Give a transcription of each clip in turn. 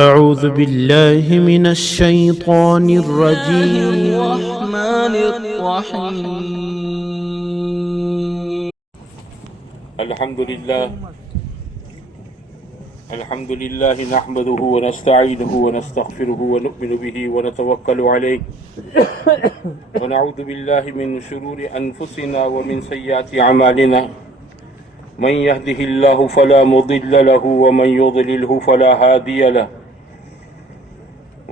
أعوذ بالله من الشيطان الرجيم. الرحمن الرحيم. الحمد لله نحمده ونستعينه ونستغفره ونؤمن به ونتوكل عليه ونعوذ بالله من شرور أنفسنا ومن سيئات أعمالنا من يهده الله فلا مضل له ومن يضلله فلا هادي له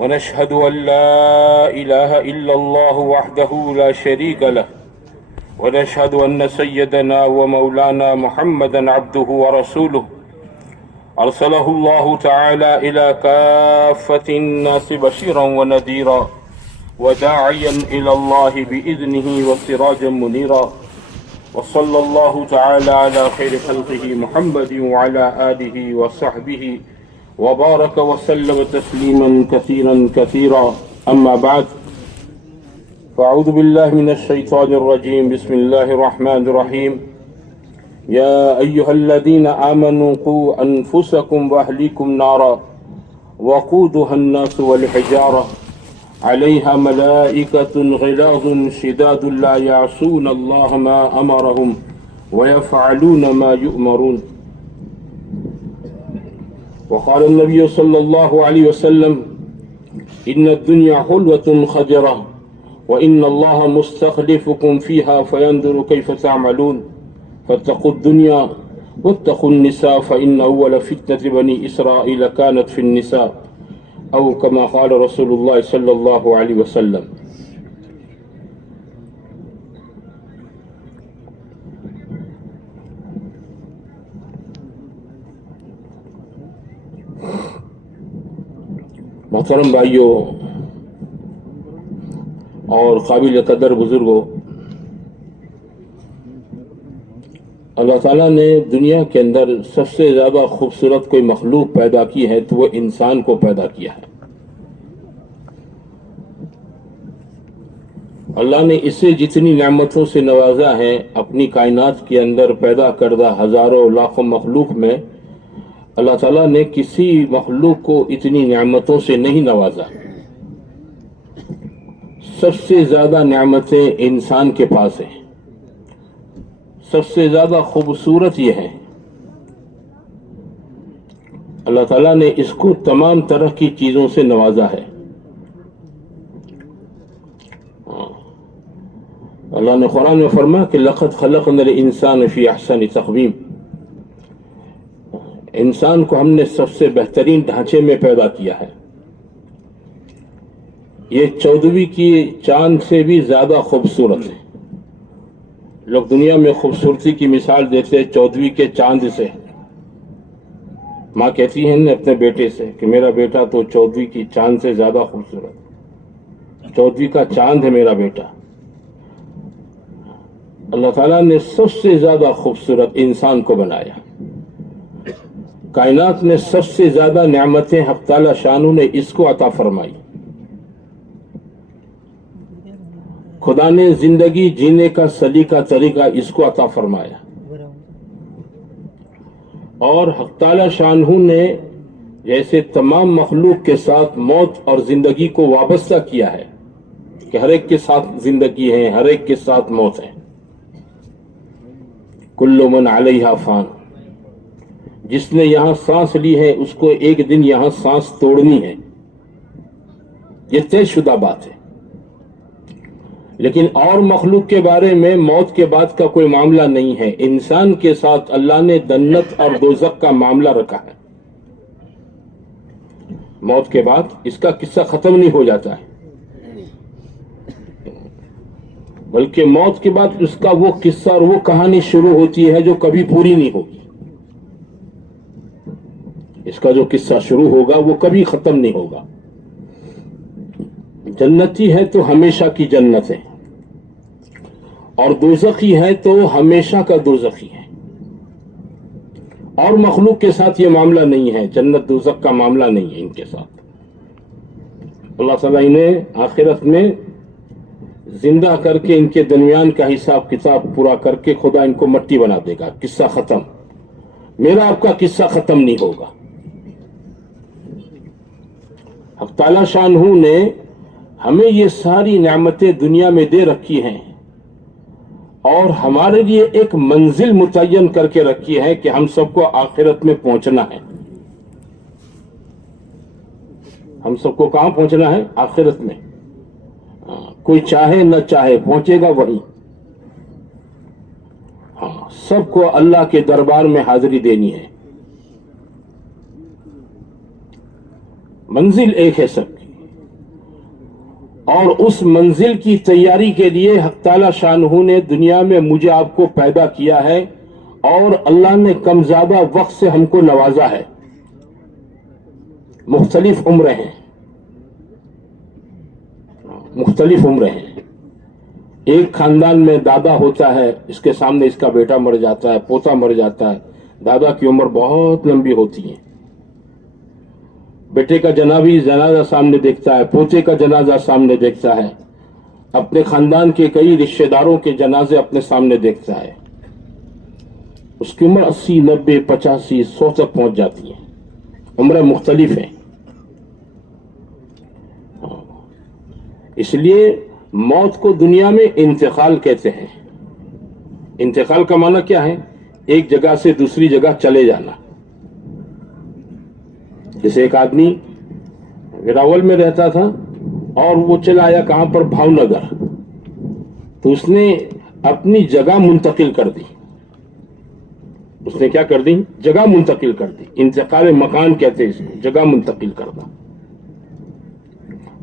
ونشهد أن لا إله إلا الله وحده لا شريك له ونشهد أن سيدنا ومولانا محمدا عبده ورسوله أرسله الله تعالى إلى كافة الناس بشيرا ونذيرا وداعيا إلى الله بإذنه وسراجا منيرا وصلى الله تعالى على خير خلقه محمد وعلى آله وصحبه وبارك وسلم تسليما كثيرا كثيرا أما بعد فأعوذ بالله من الشيطان الرجيم بسم الله الرحمن الرحيم يا أيها الذين آمنوا قوا أنفسكم وأهليكم نارا وقودها الناس والحجارة عليها ملائكة غلاظ شداد لا يعصون الله ما أمرهم ويفعلون ما يؤمرون وقال النبي صلى الله عليه وسلم إن الدنيا حلوة خضرة وإن الله مستخلفكم فيها فينظر كيف تعملون فاتقوا الدنيا واتقوا النساء فإن أول فتنة بني إسرائيل كانت في النساء أو كما قال رسول الله صلى الله عليه وسلم. محترم بھائیوں اور قابل قدر بزرگوں، اللہ تعالیٰ نے دنیا کے اندر سب سے زیادہ خوبصورت کوئی مخلوق پیدا کی ہے تو وہ انسان کو پیدا کیا ہے۔ اللہ نے اسے جتنی نعمتوں سے نوازا ہے اپنی کائنات کے اندر پیدا کردہ ہزاروں لاکھوں مخلوق میں اللہ تعالیٰ نے کسی مخلوق کو اتنی نعمتوں سے نہیں نوازا۔ سب سے زیادہ نعمتیں انسان کے پاس ہیں، سب سے زیادہ خوبصورت یہ ہے اللہ تعالیٰ نے اس کو تمام طرح کی چیزوں سے نوازا ہے۔ اللہ نے قرآن میں فرمایا کہ لقد خلقنا الانسان فی احسن تقویم، انسان کو ہم نے سب سے بہترین ڈھانچے میں پیدا کیا ہے۔ یہ 14ویں کی چاند سے بھی زیادہ خوبصورت ہے۔ لوگ دنیا میں خوبصورتی کی مثال دیتے 14ویں کے چاند سے۔ ماں کہتی ہیں اپنے بیٹے سے کہ میرا بیٹا تو 14ویں کی چاند سے زیادہ خوبصورت، 14ویں کا چاند ہے میرا بیٹا۔ اللہ تعالیٰ نے سب سے زیادہ خوبصورت انسان کو بنایا۔ کائنات میں سب سے زیادہ نعمتیں حق تعالیٰ شانو نے اس کو عطا فرمائی۔ خدا نے زندگی جینے کا سلیقہ طریقہ اس کو عطا فرمایا، اور حق تعالیٰ شانہ نے جیسے تمام مخلوق کے ساتھ موت اور زندگی کو وابستہ کیا ہے کہ ہر ایک کے ساتھ زندگی ہے، ہر ایک کے ساتھ موت ہے۔ کل من علیہا فان، جس نے یہاں سانس لی ہے اس کو ایک دن یہاں سانس توڑنی ہے، یہ طے شدہ بات ہے۔ لیکن اور مخلوق کے بارے میں موت کے بعد کا کوئی معاملہ نہیں ہے۔ انسان کے ساتھ اللہ نے جنت اور دوزخ کا معاملہ رکھا ہے۔ موت کے بعد اس کا قصہ ختم نہیں ہو جاتا ہے، بلکہ موت کے بعد اس کا وہ قصہ اور وہ کہانی شروع ہوتی ہے جو کبھی پوری نہیں ہوگی۔ اس کا جو قصہ شروع ہوگا وہ کبھی ختم نہیں ہوگا۔ جنتی ہے تو ہمیشہ کی جنت ہے، اور دوزخی ہے تو ہمیشہ کا دوزخی ہے۔ اور مخلوق کے ساتھ یہ معاملہ نہیں ہے، جنت دوزخ کا معاملہ نہیں ہے ان کے ساتھ۔ اللہ تعالیٰ انہیں آخرت میں زندہ کر کے ان کے درمیان کا حساب کتاب پورا کر کے خدا ان کو مٹی بنا دے گا، قصہ ختم۔ میرا آپ کا قصہ ختم نہیں ہوگا۔ حق تعالی شانہ نے ہمیں یہ ساری نعمتیں دنیا میں دے رکھی ہیں اور ہمارے لیے ایک منزل متعین کر کے رکھی ہے کہ ہم سب کو آخرت میں پہنچنا ہے. ہم سب کو کہاں پہنچنا ہے؟ آخرت میں. کوئی چاہے نہ چاہے پہنچے گا وہیں. سب کو اللہ کے دربار میں حاضری دینی ہے. منزل ایک ہے سب کی، اور اس منزل کی تیاری کے لیے حق تعالی شانہ نے دنیا میں مجھے آپ کو پیدا کیا ہے اور اللہ نے کم زیادہ وقت سے ہم کو نوازا ہے. مختلف عمریں ہیں، مختلف عمریں ہیں. ایک خاندان میں دادا ہوتا ہے، اس کے سامنے اس کا بیٹا مر جاتا ہے، پوتا مر جاتا ہے. دادا کی عمر بہت لمبی ہوتی ہے. بیٹے کا جنازہ سامنے دیکھتا ہے، پوتے کا جنازہ سامنے دیکھتا ہے، اپنے خاندان کے کئی رشتہ داروں کے جنازے اپنے سامنے دیکھتا ہے. اس کی عمر 80، 90، 85، 100 تک پہنچ جاتی ہے. عمریں مختلف ہیں. اس لیے موت کو دنیا میں انتقال کہتے ہیں. انتقال کا معنی کیا ہے؟ ایک جگہ سے دوسری جگہ چلے جانا. جیسے ایک آدمی وراول میں رہتا تھا اور وہ چلا آیا کہاں پر؟ بھاؤ نگر. تو اس نے اپنی جگہ منتقل کر دی. اس نے کیا کر دی؟ جگہ منتقل کر دی. انتقال مکان کہتے ہیں اس کو، جگہ منتقل کرنا.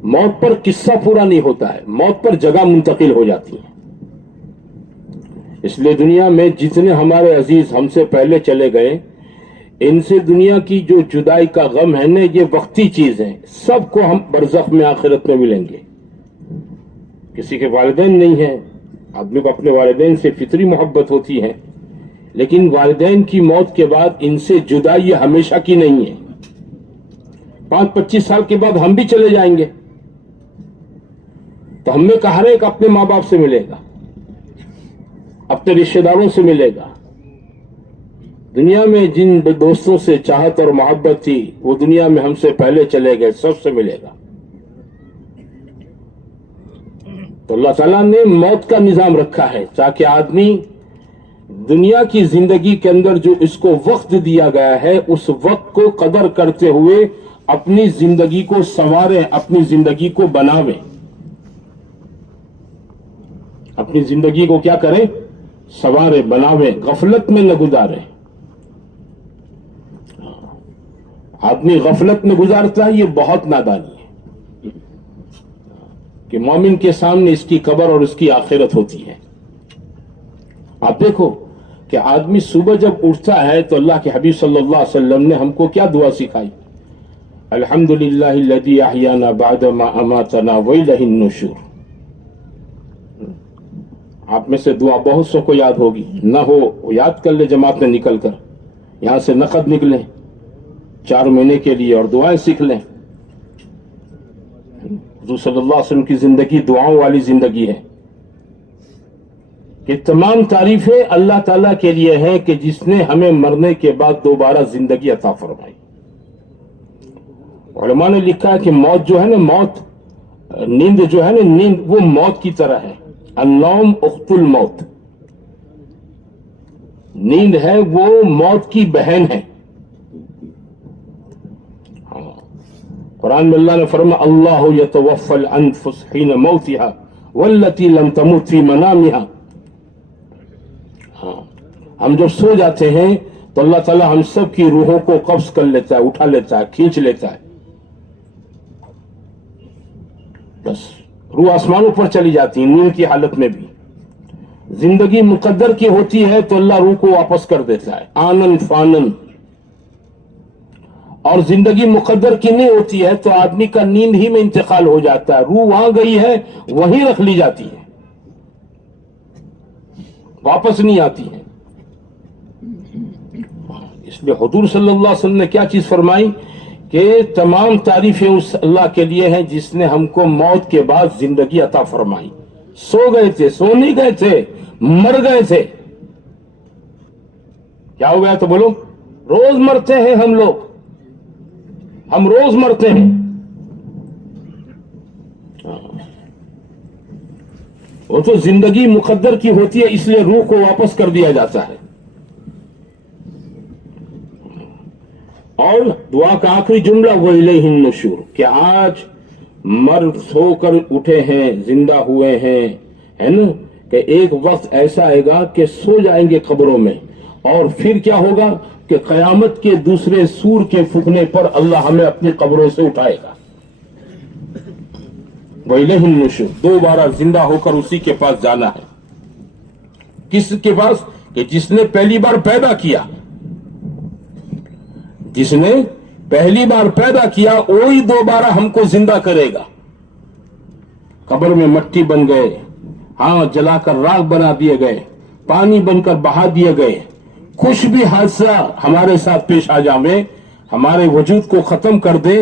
موت پر قصہ پورا نہیں ہوتا ہے، موت پر جگہ منتقل ہو جاتی ہے. اس لیے دنیا میں جتنے ہمارے عزیز ہم سے پہلے چلے گئے، ان سے دنیا کی جو جدائی کا غم ہے نا، یہ وقتی چیز ہے. سب کو ہم برزخ میں آخرت میں ملیں گے. کسی کے والدین نہیں ہیں، آدمی کو اپنے والدین سے فطری محبت ہوتی ہے، لیکن والدین کی موت کے بعد ان سے جدائی یہ ہمیشہ کی نہیں ہے. 5-25 سال کے بعد ہم بھی چلے جائیں گے، تو ہم میں کا ہر ایک اپنے ماں باپ سے ملے گا، اپنے رشتہ داروں سے ملے گا. دنیا میں جن دوستوں سے چاہت اور محبت تھی وہ دنیا میں ہم سے پہلے چلے گئے، سب سے ملے گا. تو اللہ تعالیٰ نے موت کا نظام رکھا ہے تاکہ آدمی دنیا کی زندگی کے اندر جو اس کو وقت دیا گیا ہے اس وقت کو قدر کرتے ہوئے اپنی زندگی کو سنوارے، اپنی زندگی کو بناوے. اپنی زندگی کو کیا کریں؟ سنوارے، بناوے، غفلت میں نہ گزارے. آدمی غفلت میں گزارتا ہے، یہ بہت نادانی ہے کہ مومن کے سامنے اس کی قبر اور اس کی آخرت ہوتی ہے. آپ دیکھو کہ آدمی صبح جب اٹھتا ہے تو اللہ کے حبیب صلی اللہ علیہ وسلم نے ہم کو کیا دعا سکھائی؟ الحمدللہ الذی احیانا بعد ما اماتنا والیہ النشور. آپ میں سے دعا بہت سو کو یاد ہوگی، نہ ہو یاد کر لے جماعت میں نکل کر، یہاں سے نقد نکلیں 4 مہینے کے لیے اور دعائیں سیکھ لیں. حضور صلی اللہ علیہ وسلم کی زندگی دعاؤں والی زندگی ہے کہ تمام تعریفیں اللہ تعالیٰ کے لیے ہیں کہ جس نے ہمیں مرنے کے بعد دوبارہ زندگی عطا فرمائی. علماء نے لکھا ہے کہ موت جو ہے نا، موت نیند جو ہے نا، نیند وہ موت کی طرح ہے. النوم اخت الموت. نیند ہے وہ موت کی بہن ہے. قرآن میں اللہ نے فرمایا اللہ یتوفی الانفس حین موتها والتی لم تمت فی منامها. ہم جب سو جاتے ہیں تو اللہ تعالیٰ ہم سب کی روحوں کو قبض کر لیتا ہے، اٹھا لیتا ہے، کھینچ لیتا ہے. بس روح آسمانوں پر چلی جاتی ہے. نیند کی حالت میں بھی زندگی مقدر کی ہوتی ہے تو اللہ روح کو واپس کر دیتا ہے آنن فانن. اور زندگی مقدر کی نہیں ہوتی ہے تو آدمی کا نیند ہی میں انتقال ہو جاتا ہے. روح وہاں گئی ہے وہیں رکھ لی جاتی ہے، واپس نہیں آتی ہے. اس لیے حضور صلی اللہ علیہ وسلم نے کیا چیز فرمائی کہ تمام تعریفیں اس اللہ کے لیے ہیں جس نے ہم کو موت کے بعد زندگی عطا فرمائی. سو گئے تھے، سو نہیں گئے تھے، مر گئے تھے. کیا ہو گیا تو بولو؟ روز مرتے ہیں ہم لوگ، ہم روز مرتے ہیں. وہ تو زندگی مقدر کی ہوتی ہے، اس لیے روح کو واپس کر دیا جاتا ہے. اور دعا کا آخری جملہ وَإِلَيْهِ النُّشُورُ، کہ آج مر سو کر اٹھے ہیں، زندہ ہوئے ہیں، ہے نا، کہ ایک وقت ایسا آئے گا کہ سو جائیں گے قبروں میں، اور پھر کیا ہوگا کہ قیامت کے دوسرے سور کے پھونکنے پر اللہ ہمیں اپنی قبروں سے اٹھائے گا. وَإِلَيْهِ النُّشُورُ، دوبارہ زندہ ہو کر اسی کے پاس جانا ہے. کس کے پاس؟ کہ جس نے پہلی بار پیدا کیا، جس نے پہلی بار پیدا کیا وہی دوبارہ ہم کو زندہ کرے گا. قبر میں مٹی بن گئے، ہاں جلا کر راکھ بنا دیے گئے، پانی بن کر بہا دیے گئے، کچھ بھی حادثہ ہمارے ساتھ پیش آ جائے، ہمارے وجود کو ختم کر دے،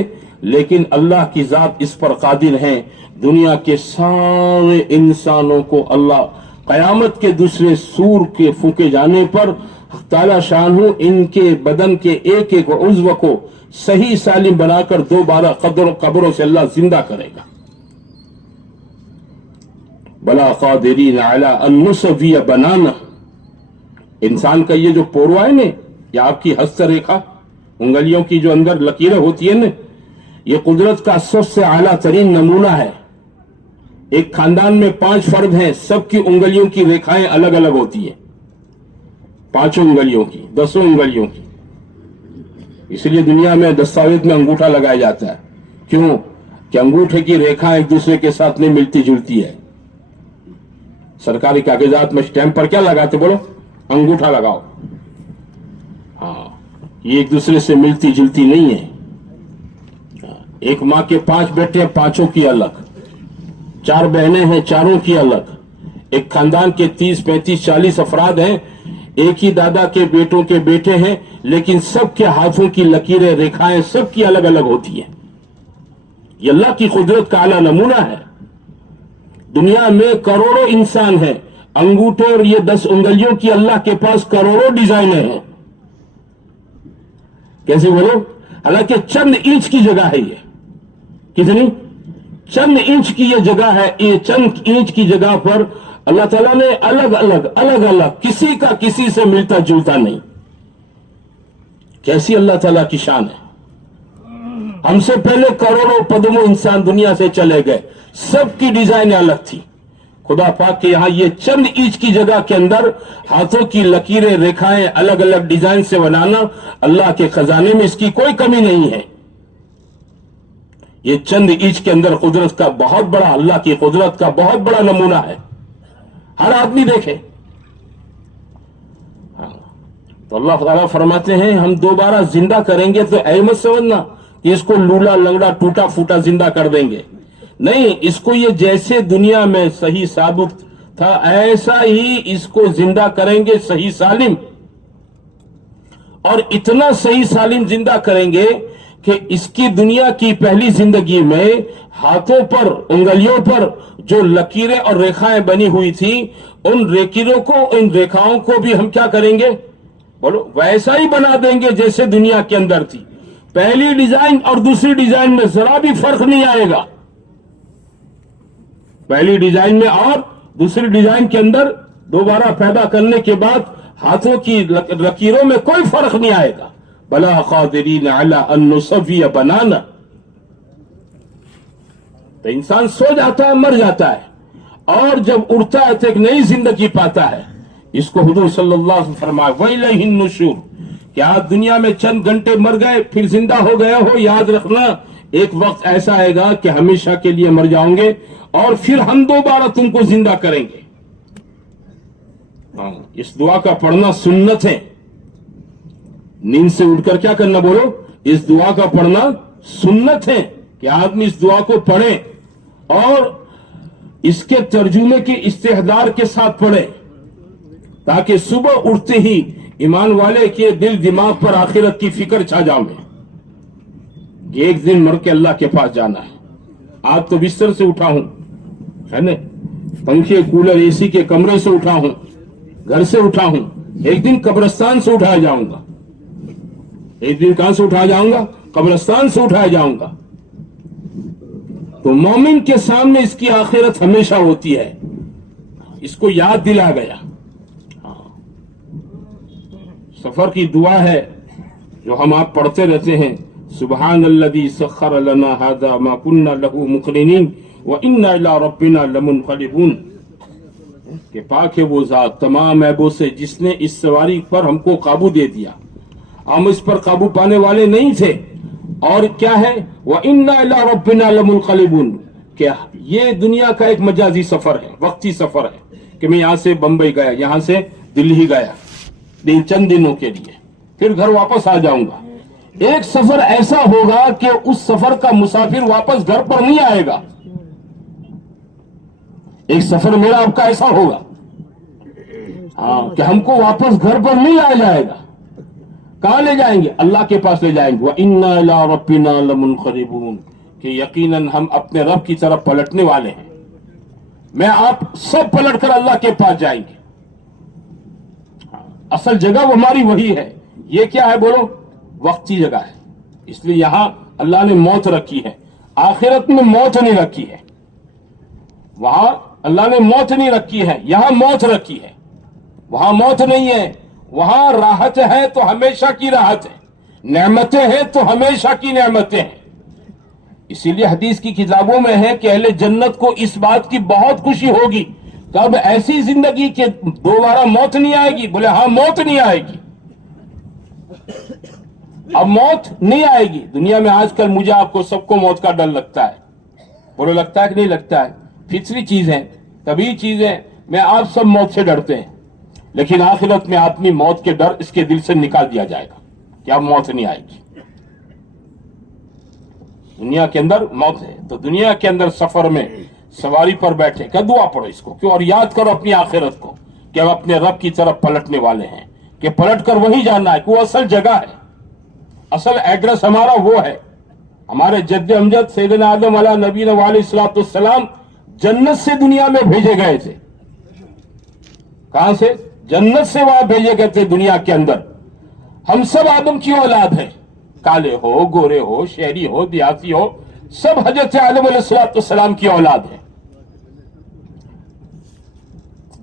لیکن اللہ کی ذات اس پر قادر ہے. دنیا کے سارے انسانوں کو اللہ قیامت کے دوسرے سور کے پھونکے جانے پر تعالی شان ان کے بدن کے ایک ایک عضو کو صحیح سالم بنا کر دوبارہ قبروں سے اللہ زندہ کرے گا. بلا قادرین علی ان نسوی بنانا. انسان کا یہ جو پوروا ہے نا، یہ آپ کی ہست ریکھا، انگلیوں کی جو اندر لکیریں ہوتی ہیں نا، یہ قدرت کا سب سے اعلیٰ ترین نمونہ ہے. ایک خاندان میں 5 فرد ہیں، سب کی انگلیوں کی ریکھائیں الگ الگ ہوتی ہیں، 5 انگلیوں کی، 10 انگلیوں کی. اس لیے دنیا میں دستاویز میں انگوٹھا لگایا جاتا ہے. کیوں؟ کہ انگوٹھے کی ریکھا ایک دوسرے کے ساتھ نہیں ملتی جلتی ہے. سرکاری کاغذات میں اسٹیمپ پر کیا لگاتے؟ بولو، انگوٹھا لگاؤ. ہاں، یہ ایک دوسرے سے ملتی جلتی نہیں ہے. ایک ماں کے 5 بیٹے ہیں، 5 کی الگ، 4 بہنیں ہیں، 4 کی الگ. ایک خاندان کے 30 35 40 افراد ہیں، ایک ہی دادا کے بیٹوں کے بیٹے ہیں، لیکن سب کے ہاتھوں کی لکیریں ریکھائیں سب کی الگ الگ ہوتی ہیں. یہ اللہ کی قدرت کا اعلیٰ نمونہ ہے. دنیا میں کروڑوں انسان ہیں، انگوٹھے اور یہ 10 انگلیوں کی اللہ کے پاس کروڑوں ڈیزائنیں ہیں. کیسے بولو؟ حالانکہ چند انچ کی جگہ ہے. یہ کتنی؟ چند انچ کی یہ جگہ ہے. یہ چند انچ کی جگہ پر اللہ تعالیٰ نے الگ الگ کسی کا کسی سے ملتا جلتا نہیں. کیسی اللہ تعالیٰ کی شان ہے. ہم سے پہلے کروڑوں پدموں انسان دنیا سے چلے گئے، سب کی ڈیزائن الگ تھی. خدا پاک کے یہاں یہ چند انچ کی جگہ کے اندر ہاتھوں کی لکیریں ریکھائیں الگ الگ ڈیزائن سے بنانا، اللہ کے خزانے میں اس کی کوئی کمی نہیں ہے. یہ چند انچ کے اندر قدرت کا بہت بڑا، اللہ کی قدرت کا بہت بڑا نمونہ ہے. ہر آدمی دیکھے. تو اللہ تعالیٰ فرماتے ہیں ہم دوبارہ زندہ کریں گے تو اے مت سمجھنا کہ اس کو لولا لنگڑا ٹوٹا پھوٹا زندہ کر دیں گے. نہیں، اس کو یہ جیسے دنیا میں صحیح ثابت تھا ایسا ہی اس کو زندہ کریں گے، صحیح سالم. اور اتنا صحیح سالم زندہ کریں گے کہ اس کی دنیا کی پہلی زندگی میں ہاتھوں پر، انگلیوں پر جو لکیریں اور ریکھائیں بنی ہوئی تھی، ان لکیروں کو، ان ریکھاؤں کو بھی ہم کیا کریں گے؟ بولو، ویسا ہی بنا دیں گے جیسے دنیا کے اندر تھی. پہلی ڈیزائن اور دوسری ڈیزائن میں ذرا بھی فرق نہیں آئے گا. پہلی ڈیزائن میں اور دوسری ڈیزائن کے اندر دوبارہ پیدا کرنے کے بعد ہاتھوں کی لکیروں میں کوئی فرق نہیں آئے گا. بلا قادرین علی ان نسوی بنانا. تو انسان سو جاتا ہے، مر جاتا ہے، اور جب اٹھتا ہے تو ایک نئی زندگی پاتا ہے. اس کو حضور صلی اللہ علیہ وسلم فرمایا وَإِلَيْهِ النُّشُورُ، کہ آپ دنیا میں چند گھنٹے مر گئے پھر زندہ ہو گئے ہو، یاد رکھنا ایک وقت ایسا آئے گا کہ ہمیشہ کے لیے مر جاؤں گے اور پھر ہم دوبارہ تم کو زندہ کریں گے. اس دعا کا پڑھنا سنت ہے. نیند سے اٹھ کر کیا کرنا؟ بولو، اس دعا کا پڑھنا سنت ہے کہ آدمی اس دعا کو پڑھے اور اس کے ترجمے کے استحضار کے ساتھ پڑھے، تاکہ صبح اٹھتے ہی ایمان والے کے دل دماغ پر آخرت کی فکر چھا جائے کہ ایک دن مر کے اللہ کے پاس جانا ہے. آج تو بستر سے اٹھا ہوں، ہے نا، پنکھے کولر اے سی کے کمرے سے اٹھا ہوں، گھر سے اٹھا ہوں، ایک دن قبرستان سے اٹھایا جاؤں گا. ایک دن کہاں سے اٹھایا جاؤں گا؟ قبرستان سے اٹھایا جاؤں گا. تو مومن کے سامنے اس کی آخرت ہمیشہ ہوتی ہے، اس کو یاد دلا گیا۔ سفر کی دعا ہے جو ہم آپ پڑھتے رہتے ہیں، سبحان الذی سخر لنا ھذا ما كنا له مقرنین وإنا إلی ربنا لمنقلبون، کہ پاک ہے وہ ذات تمام عیبوں سے جس نے اس سواری پر ہم کو قابو دے دیا، ہم اس پر قابو پانے والے نہیں تھے۔ اور کیا ہے؟ وَإِنَّا إِلَىٰ رَبِّنَا لَمُنْقَلِبُونَ، کہ یہ دنیا کا ایک مجازی سفر ہے، وقتی سفر ہے، کہ میں یہاں سے بمبئی گیا، یہاں سے دلی گیا چند دنوں کے لیے، پھر گھر واپس آ جاؤں گا۔ ایک سفر ایسا ہوگا کہ اس سفر کا مسافر واپس گھر پر نہیں آئے گا۔ ایک سفر میرا آپ کا ایسا ہوگا کہ ہم کو واپس گھر پر نہیں لایا جائے گا۔ کہاں لے جائیں گے؟ اللہ کے پاس لے جائیں گے۔ وَإِنَّا إِلَىٰ رَبِّنَا لَمُنْقَلِبُونَ، کہ یقیناً ہم اپنے رب کی طرف پلٹنے والے ہیں۔ میں آپ سب پلٹ کر اللہ کے پاس جائیں گے۔ اصل جگہ وہ ہماری وہی ہے۔ یہ کیا ہے بولو؟ وقتی جگہ ہے، اس لیے یہاں اللہ نے موت رکھی ہے، آخرت میں موت نہیں رکھی ہے۔ وہاں اللہ نے موت نہیں رکھی ہے، یہاں موت رکھی ہے۔ وہاں موت نہیں ہے، وہاں راحت ہے تو ہمیشہ کی راحت ہے، نعمتیں ہیں تو ہمیشہ کی نعمتیں ہیں۔ اسی لیے حدیث کی کتابوں میں ہے کہ اہل جنت کو اس بات کی بہت خوشی ہوگی کہ اب ایسی زندگی کہ دوبارہ موت نہیں آئے گی۔ بولے ہاں، موت نہیں آئے گی، اب موت نہیں آئے گی۔ دنیا میں آج کل مجھے آپ کو سب کو موت کا ڈر لگتا ہے، بولے لگتا ہے کہ نہیں لگتا ہے؟ فطری چیز ہے، طبیعی چیز ہے، میں آپ سب موت سے ڈرتے ہیں، لیکن آخرت میں آدمی موت کے ڈر اس کے دل سے نکال دیا جائے گا کہ اب موت نہیں آئے گی۔ دنیا کے اندر موت ہے تو دنیا کے اندر سفر میں سواری پر بیٹھے کہ دعا پڑھو اس کو کیوں، اور یاد کرو اپنی آخرت کو کہ ہم اپنے رب کی طرف پلٹنے والے ہیں، کہ پلٹ کر وہی جاننا ہے کہ وہ اصل جگہ ہے، اصل ایڈریس ہمارا وہ ہے۔ ہمارے جد امجد سیدنا آدم علیہ نبینا علیہ الصلوۃ والسلام جنت سے دنیا میں بھیجے گئے تھے۔ کہاں سے؟ جنت سے وہاں بھیجے گئے تھے دنیا کے اندر۔ ہم سب آدم کی اولاد ہیں، کالے ہو، گورے ہو، شہری ہو، دیہاتی ہو، سب حضرت آدم علیہ الصلوۃ والسلام کی اولاد ہیں۔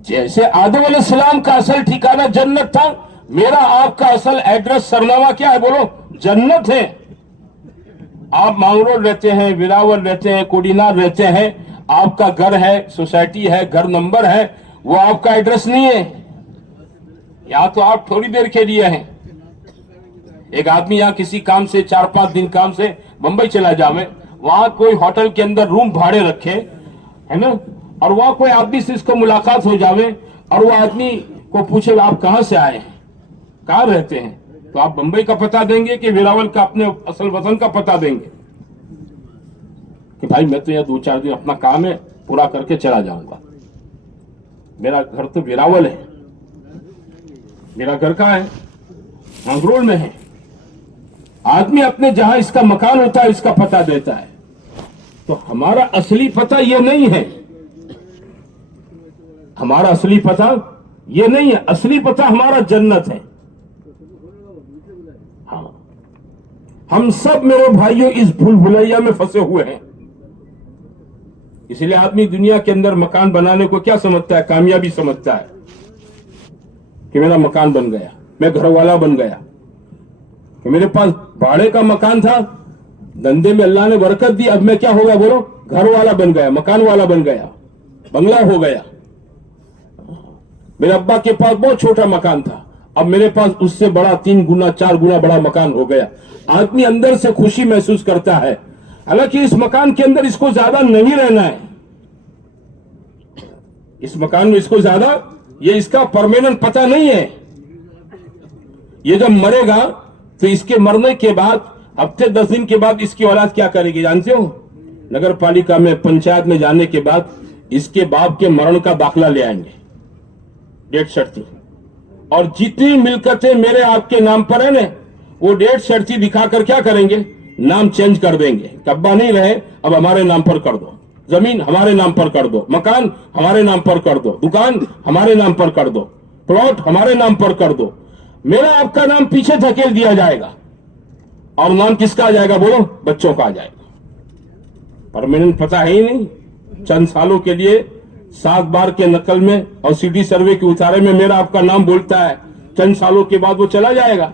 جیسے آدم علیہ السلام کا اصل ٹھکانہ جنت تھا، میرا آپ کا اصل ایڈریس سرنامہ کیا ہے بولو؟ جنت ہے۔ آپ مانگرول رہتے ہیں، وراول رہتے ہیں، کوڈینار رہتے ہیں، آپ کا گھر ہے، سوسائٹی ہے، گھر نمبر ہے، وہ آپ کا ایڈریس نہیں ہے۔ یہاں تو آپ تھوڑی دیر کے لیے ہیں۔ ایک آدمی یہاں کسی کام سے 4-5 دن کام سے بمبئی چلا جاوے، وہاں کوئی ہوٹل کے اندر روم بھاڑے رکھے ہے نا، اور وہاں کوئی آدمی سے اس کو ملاقات ہو جاوے اور وہ آدمی کو پوچھے آپ کہاں سے آئے ہیں، کہاں رہتے ہیں، تو آپ بمبئی کا پتہ دیں گے کہ ویراول کا اپنے اصل وطن کا پتہ دیں گے کہ بھائی میں تو یہاں 2-4 دن اپنا کام ہے پورا کر کے چلا جاؤں گا، میرا گھر تو ویراول ہے، میرا گھر کہاں ہے؟ منگرول میں ہے۔ آدمی اپنے جہاں اس کا مکان ہوتا ہے اس کا پتہ دیتا ہے، تو ہمارا اصلی پتہ یہ نہیں ہے، ہمارا اصلی پتہ یہ نہیں ہے، اصلی پتہ ہمارا جنت ہے۔ ہاں، ہم سب میرے بھائیوں اس بھول بھلیا میں پھنسے ہوئے ہیں۔ اس لیے آدمی دنیا کے اندر مکان بنانے کو کیا سمجھتا ہے؟ کامیابی سمجھتا ہے کہ میرا مکان بن گیا، میں گھر والا بن گیا، کہ میرے پاس بھاڑے کا مکان تھا، دھندے میں اللہ نے برکت دی، اب میں کیا ہو گیا بولو؟ گھر والا بن گیا، مکان والا بن گیا، بنگلہ ہو گیا۔ میرے ابا کے پاس بہت چھوٹا مکان تھا، اب میرے پاس اس سے بڑا 3 گنا 4 گنا بڑا مکان ہو گیا۔ آدمی اندر سے خوشی محسوس کرتا ہے، حالانکہ اس مکان کے اندر اس کو زیادہ نہیں رہنا ہے، اس مکان میں اس کو زیادہ، یہ اس کا پرماننٹ پتہ نہیں ہے۔ یہ جب مرے گا تو اس کے مرنے کے بعد ہفتے 10 دن کے بعد اس کی اولاد کیا کرے گی جانتے ہو؟ نگر پالیکا میں، پنچایت میں جانے کے بعد اس کے باپ کے مرن کا داخلہ لے آئیں گے، ڈیتھ سرٹیفکیٹ، اور جتنی ملکتیں میرے آپ کے نام پر ہیں نا، وہ ڈیتھ سرٹیفکیٹ دکھا کر کیا کریں گے؟ نام چینج کر دیں گے، کبا نہیں رہے اب ہمارے نام پر کر دو، زمین ہمارے نام پر کر دو، مکان ہمارے نام پر کر دو، دکان ہمارے نام پر کر دو، پلاٹ ہمارے نام پر کر دو، میرا آپ کا نام پیچھے دھکیل دیا جائے گا، اور نام کس کا آ جائے گا بولو؟ بچوں کا آ جائے گا۔ परमानेंट पता है ही नहीं। चंद सालों के लिए 7 बार के नकल में और सीडी सर्वे के उतारे में मेरा आपका नाम बोलता है, चंद सालों के बाद वो चला जाएगा।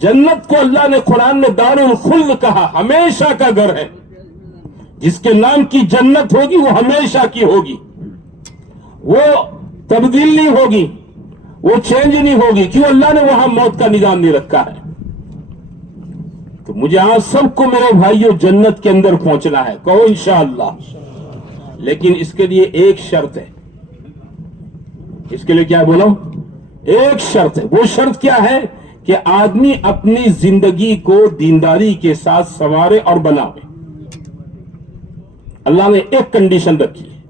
जन्नत को अल्लाह ने कुरान में दारुल खुल्द कहा, हमेशा का घर है। जिसके नाम की जन्नत होगी वो हमेशा की होगी, वो तब्दील नहीं होगी, वो चेंज नहीं होगी। क्यों? अल्लाह ने वहां मौत का निजाम नहीं रखा है। तो मुझे आज सबको मेरे भाइयों जन्नत के अंदर पहुंचना है, कहो इंशाअल्लाह। लेकिन इसके लिए एक शर्त है। इसके लिए क्या बोलो? एक शर्त है। वो शर्त क्या है कि आदमी अपनी जिंदगी को दीनदारी के साथ संवारे और बनावे। अल्लाह ने एक कंडीशन रखी है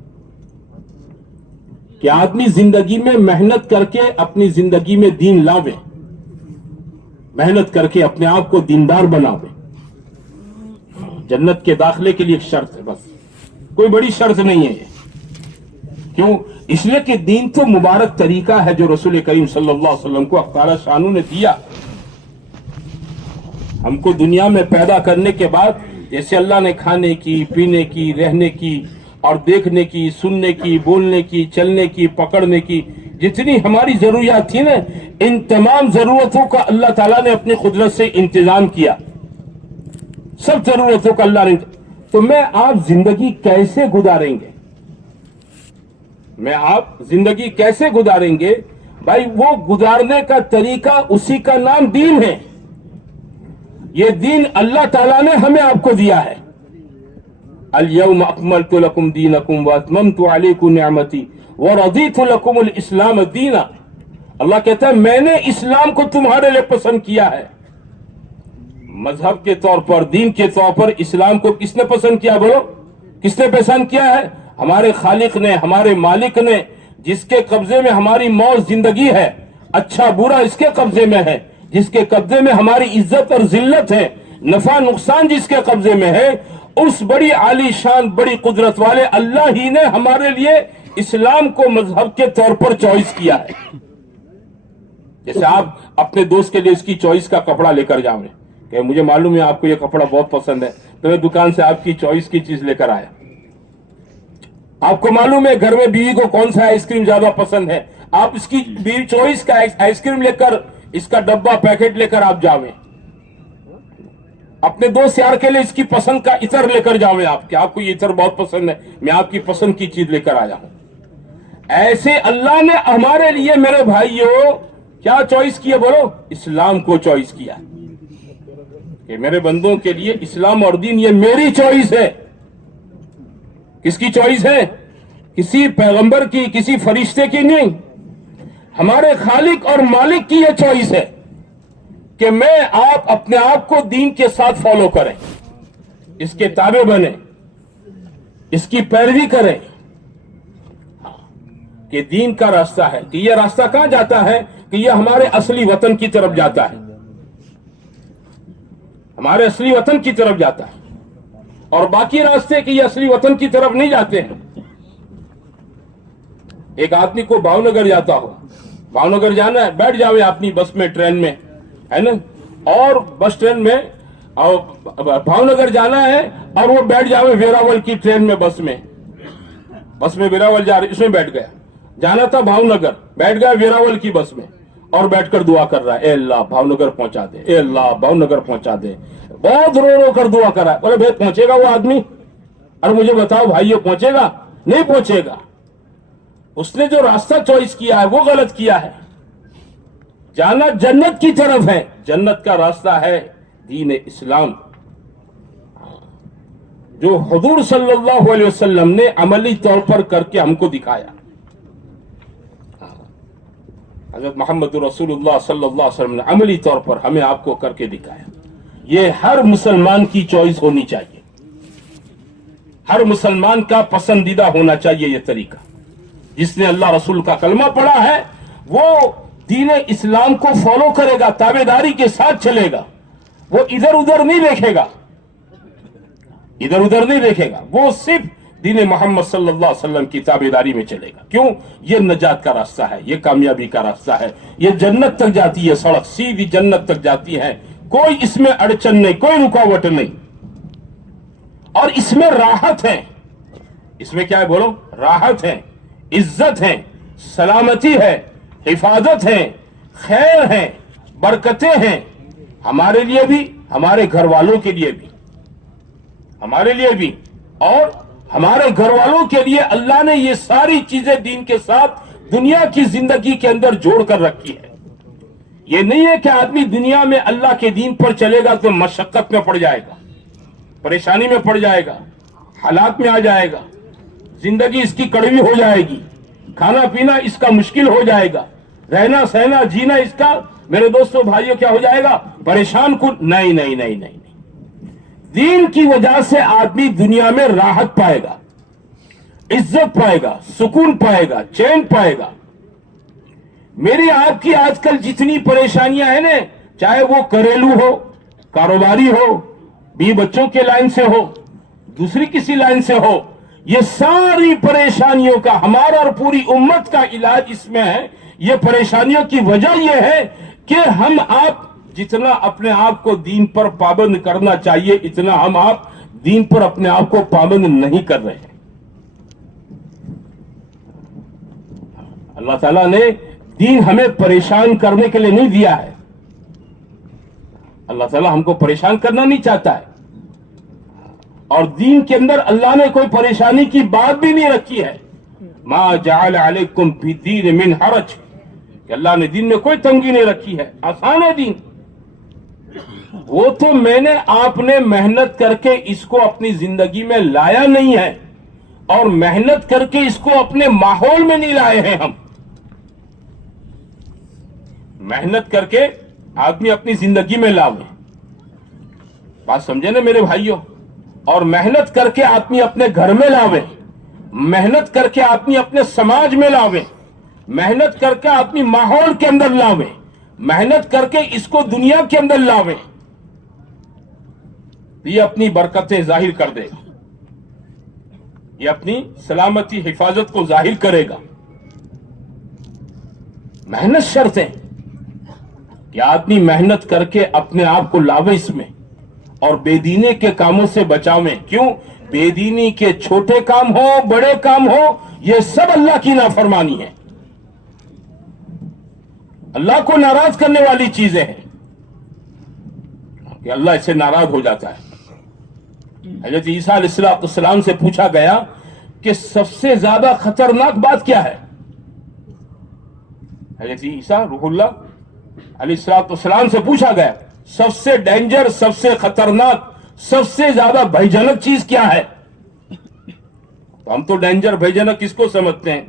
कि आदमी जिंदगी में मेहनत करके अपनी जिंदगी में दीन लावे, मेहनत करके अपने आप को दीनदार बनावे। जन्नत के दाखिले के लिए एक शर्त है, बस कोई बड़ी शर्त नहीं है। क्यों? इसलिए कि दीन तो मुबारक तरीका है जो रसूल करीम सल्लल्लाहु अलैहि वसल्लम को अख्तार शानू ने दिया। हमको दुनिया में पैदा करने के बाद जैसे अल्लाह ने खाने की, पीने की, रहने की और देखने की, सुनने की, बोलने की, चलने की, पकड़ने की जितनी हमारी जरूरियात थी ना, इन तमाम जरूरतों का अल्लाह ताला ने अपनी कुदरत से इंतजाम किया। सब जरूरतों का अल्लाह ने। तो मैं आप जिंदगी कैसे गुजारेंगे? मैं आप जिंदगी कैसे गुजारेंगे? भाई वो गुजारने का तरीका, उसी का नाम दीन है। ये दीन अल्लाह ताला ने हमें आपको दिया है। अल-यौम अकमलतु लकुम दीनकुम व अतममतु अलैकुम निअमती व रदीतु लकुमुल इस्लाम दीना। अल्लाह कहता है मैंने इस्लाम को तुम्हारे लिए पसंद किया है। मजहब के तौर पर, दीन के तौर पर इस्लाम को किसने पसंद किया? बोलो, किसने पसंद किया है? हमारे खालिक ने, हमारे मालिक ने, जिसके कब्जे में हमारी मौत जिंदगी है, अच्छा बुरा इसके कब्जे में है, जिसके कब्जे में हमारी इज्जत और जिल्लत है, नफा नुकसान जिसके कब्जे में है, उस बड़ी आलीशान बड़ी कुदरत वाले अल्लाह ही ने हमारे लिए इस्लाम को मजहब के तौर पर चॉइस किया है। जैसे आप अपने दोस्त के लिए इसकी चॉइस का कपड़ा लेकर जाओगे कि मुझे मालूम है आपको ये कपड़ा बहुत पसंद है, तो मैं दुकान से आपकी चॉइस की चीज लेकर आया। आपको मालूम है घर में बीवी को कौन सा आइसक्रीम ज्यादा पसंद है, आप इसकी बीवी चॉइस का आइसक्रीम लेकर, इसका डब्बा पैकेट लेकर आप जावे। अपने दोस्त यार के लिए इसकी पसंद का इतर लेकर जावे आप, कि आपको ये इतर बहुत पसंद है, मैं आपकी पसंद की चीज लेकर आया हूं। ऐसे अल्लाह ने हमारे लिए मेरे भाइयों क्या चॉइस किया? बोलो, इस्लाम को चॉइस किया कि मेरे बंदों के लिए इस्लाम और दीन ये मेरी चॉइस है। किसकी चॉइस है? किसी पैगंबर की, किसी फरिश्ते की नहीं, हमारे खालिक और मालिक की ये चॉइस है कि मैं आप अपने आप को दीन के साथ फॉलो करें, इसके ताबे बने, इसकी पैरवी करें। कि दीन का रास्ता है कि यह रास्ता कहां जाता है? कि यह हमारे असली वतन की तरफ जाता है, हमारे असली वतन की तरफ जाता है। और बाकी रास्ते कि ये असली वतन की तरफ नहीं जाते हैं। एक आदमी को भावनगर जाता हो, भावनगर जाना है, बैठ जावे अपनी बस में, ट्रेन में, है ना, और बस ट्रेन में और भावनगर जाना है और वो बैठ जावे वेरावल की ट्रेन में, बस में वेरावल जा रही, इसमें बैठ गया। जाना था भावनगर, बैठ गया वेरावल की बस में और बैठकर दुआ कर रहा है, ए अल्लाह भावनगर पहुंचा दे, ए अल्लाह भावनगर पहुंचा दे। बहुत रो कर दुआ कर रहा है। बोले भाई पहुंचेगा वो आदमी? अरे मुझे बताओ भाइयों, पहुंचेगा? नहीं पहुंचेगा। उसने जो रास्ता चॉइस किया है वो गलत किया है। जाना जन्नत की तरफ है, जन्नत का रास्ता है दीन इस्लाम, जो हुजूर सल्लल्लाहु अलैहि वसल्लम ने अमली तौर पर करके हमको दिखाया। हज़रत मोहम्मद रसूलुल्लाह सल्लल्लाहु अलैहि वसल्लम ने अमली तौर पर हमें आपको करके दिखाया। ये हर मुसलमान की चॉइस होनी चाहिए, हर मुसलमान का पसंदीदा होना चाहिए ये तरीका। जिसने अल्लाह रसूल का कलमा पढ़ा है वो दीन इस्लाम को फॉलो करेगा, ताबेदारी के साथ चलेगा, वो इधर उधर नहीं देखेगा, इधर उधर नहीं देखेगा, वो सिर्फ दीन मोहम्मद सल्लल्लाहु अलैहि वसल्लम की ताबेदारी में चलेगा। क्यों? ये नजात का रास्ता है, ये कामयाबी का रास्ता है, ये जन्नत तक जाती है सड़क, सीधी जन्नत तक जाती है। کوئی اس میں اڑچن نہیں، کوئی رکاوٹ نہیں، اور اس میں راحت ہے. اس میں کیا ہے بولو؟ راحت ہے، عزت ہے، سلامتی ہے، حفاظت ہے، خیر ہے، برکتیں ہیں، ہمارے لیے بھی، ہمارے گھر والوں کے لیے بھی، ہمارے لیے بھی اور ہمارے گھر والوں کے لیے. اللہ نے یہ ساری چیزیں دین کے ساتھ دنیا کی زندگی کے اندر جوڑ کر رکھی ہے. یہ نہیں ہے کہ آدمی دنیا میں اللہ کے دین پر چلے گا تو مشقت میں پڑ جائے گا، پریشانی میں پڑ جائے گا، حالات میں آ جائے گا، زندگی اس کی کڑوی ہو جائے گی، کھانا پینا اس کا مشکل ہو جائے گا، رہنا سہنا جینا اس کا میرے دوستوں بھائیوں کیا ہو جائے گا؟ پریشان کن. نہیں نہیں نہیں نہیں، دین کی وجہ سے آدمی دنیا میں راحت پائے گا، عزت پائے گا، سکون پائے گا، چین پائے گا. میری آپ کی آج کل جتنی پریشانیاں ہیں نا، چاہے وہ گھریلو ہو، کاروباری ہو، بیوی بچوں کے لائن سے ہو، دوسری کسی لائن سے ہو، یہ ساری پریشانیوں کا ہمارا اور پوری امت کا علاج اس میں ہے. یہ پریشانیوں کی وجہ یہ ہے کہ ہم آپ جتنا اپنے آپ کو دین پر پابند کرنا چاہیے اتنا ہم آپ دین پر اپنے آپ کو پابند نہیں کر رہے ہیں. اللہ تعالیٰ نے دین ہمیں پریشان کرنے کے لیے نہیں دیا ہے. اللہ تعالیٰ ہم کو پریشان کرنا نہیں چاہتا ہے، اور دین کے اندر اللہ نے کوئی پریشانی کی بات بھی نہیں رکھی ہے. ما جعل علیکم فی الدین من حرج، کہ اللہ نے دین میں کوئی تنگی نہیں رکھی ہے، آسان ہے دین. وہ تو میں نے آپ نے محنت کر کے اس کو اپنی زندگی میں لایا نہیں ہے، اور محنت کر کے اس کو اپنے ماحول میں نہیں لائے ہیں. ہم محنت کر کے آدمی اپنی زندگی میں لاوے، بات سمجھے نا میرے بھائیوں؟ اور محنت کر کے آدمی اپنے گھر میں لاوے، محنت کر کے آدمی اپنے سماج میں لاوے، محنت کر کے آدمی ماحول کے اندر لاوے، محنت کر کے اس کو دنیا کے اندر لاوے، یہ اپنی برکتیں ظاہر کر دے گا، یہ اپنی سلامتی حفاظت کو ظاہر کرے گا. محنت شرط ہے کہ آدمی محنت کر کے اپنے آپ کو لاوے اس میں، اور بے دینی کے کاموں سے بچاویں. کیوں؟ بے دینی کے چھوٹے کام ہو بڑے کام ہو، یہ سب اللہ کی نافرمانی ہے، اللہ کو ناراض کرنے والی چیزیں ہیں کہ اللہ اس سے ناراض ہو جاتا ہے. حضرت عیسیٰ علیہ السلام سے پوچھا گیا کہ سب سے زیادہ خطرناک بات کیا ہے؟ حضرت عیسیٰ روح اللہ علیہ السلام سے پوچھا گیا سب سے ڈینجر، سب سے خطرناک، سب سے زیادہ بھیجنک چیز کیا ہے؟ تو ہم تو ڈینجر بھیجنک کس کو سمجھتے ہیں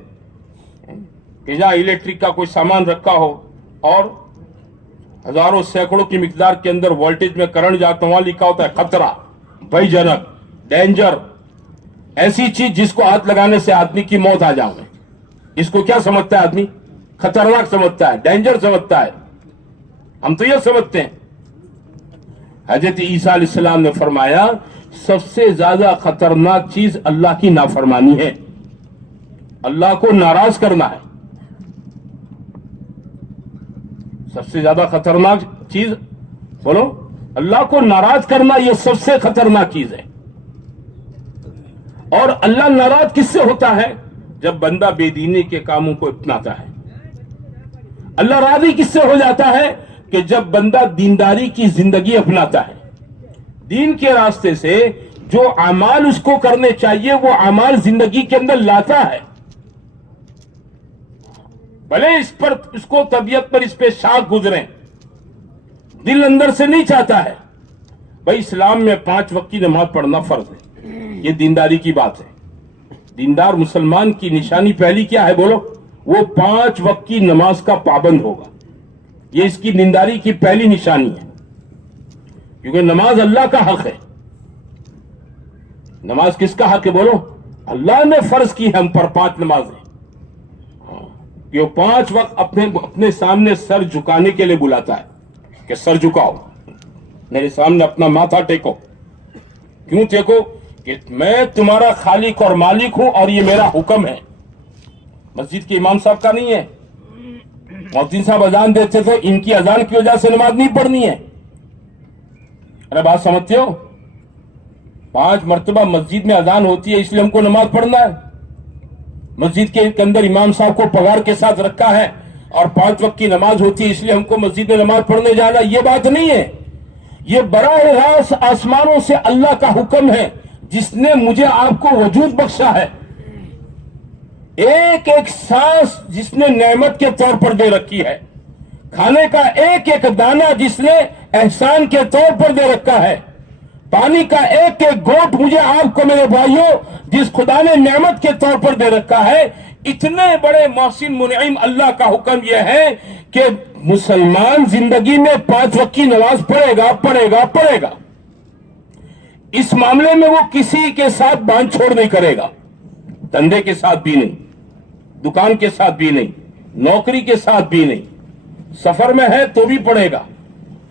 کہ جہاں الیکٹرک کا کوئی سامان رکھا ہو اور ہزاروں سینکڑوں کی مقدار کے اندر وولٹیج میں کرنٹ جاتا، وہاں لکھا ہوتا ہے خطرہ، بھیجنک، ڈینجر. ایسی چیز جس کو ہاتھ لگانے سے آدمی کی موت آ جائے، اس کو کیا سمجھتا ہے آدمی؟ خطرناک سمجھتا ہے، ڈینجر سمجھتا ہے. ہم تو یہ سمجھتے ہیں. حضرت عیسیٰ علیہ السلام نے فرمایا سب سے زیادہ خطرناک چیز اللہ کی نافرمانی ہے، اللہ کو ناراض کرنا ہے. سب سے زیادہ خطرناک چیز بولو، اللہ کو ناراض کرنا، یہ سب سے خطرناک چیز ہے. اور اللہ ناراض کس سے ہوتا ہے؟ جب بندہ بے دینی کے کاموں کو اپناتا ہے. اللہ راضی کس سے ہو جاتا ہے؟ کہ جب بندہ دینداری کی زندگی اپناتا ہے، دین کے راستے سے جو اعمال اس کو کرنے چاہیے وہ اعمال زندگی کے اندر لاتا ہے. بھلے اس کو طبیعت پر اس پہ شاک گزریں، دل اندر سے نہیں چاہتا ہے. بھائی اسلام میں 5 وقت کی نماز پڑھنا فرض ہے، یہ دینداری کی بات ہے. دیندار مسلمان کی نشانی پہلی کیا ہے بولو؟ وہ 5 وقت کی نماز کا پابند ہوگا. یہ اس کی دینداری کی پہلی نشانی ہے، کیونکہ نماز اللہ کا حق ہے. نماز کس کا حق ہے بولو؟ اللہ نے فرض کی ہے ہم پر 5 نمازیں. یہ 5 وقت اپنے سامنے سر جھکانے کے لیے بلاتا ہے کہ سر جھکاؤ، میرے سامنے اپنا ماتھا ٹیکو. کیوں ٹیکو؟ کہ میں تمہارا خالق اور مالک ہوں اور یہ میرا حکم ہے. مسجد کے امام صاحب کا نہیں ہے. مؤذن صاحب اذان دیتے تھے، ان کی اذان کی وجہ سے نماز نہیں پڑھنی ہے. अरे बात समझते हो? 5 मरतबा मस्जिद में अजान होती है इसलिए हमको नमाज पढ़ना है। मस्जिद के अंदर इमाम साहब को पगार के साथ रखा है और 5 वक्त की नमाज होती है इसलिए हमको मस्जिद में नमाज पढ़ने जाना, ये बात नहीं है। ये बराह रास्त आसमानों से अल्लाह का हुक्म है जिसने मुझे आपको वजूद बख्शा है। एक एक सांस जिसने नेमत के तौर पर दे रखी है, खाने का एक एक दाना जिसने एहसान के तौर पर दे रखा है, पानी का एक एक घोंट मुझे आपको मेरे भाइयों जिस खुदा ने नेमत के तौर पर दे रखा है, इतने बड़े मोहसिन मुनइम अल्लाह का हुक्म यह है कि मुसलमान जिंदगी में 5 वक्त की नमाज पढ़ेगा पढ़ेगा पढ़ेगा। इस मामले में वो किसी के साथ बांध छोड़ नहीं करेगा, धंधे के साथ भी नहीं, दुकान के साथ भी नहीं, नौकरी के साथ भी नहीं। सफर में है तो भी पढ़ेगा,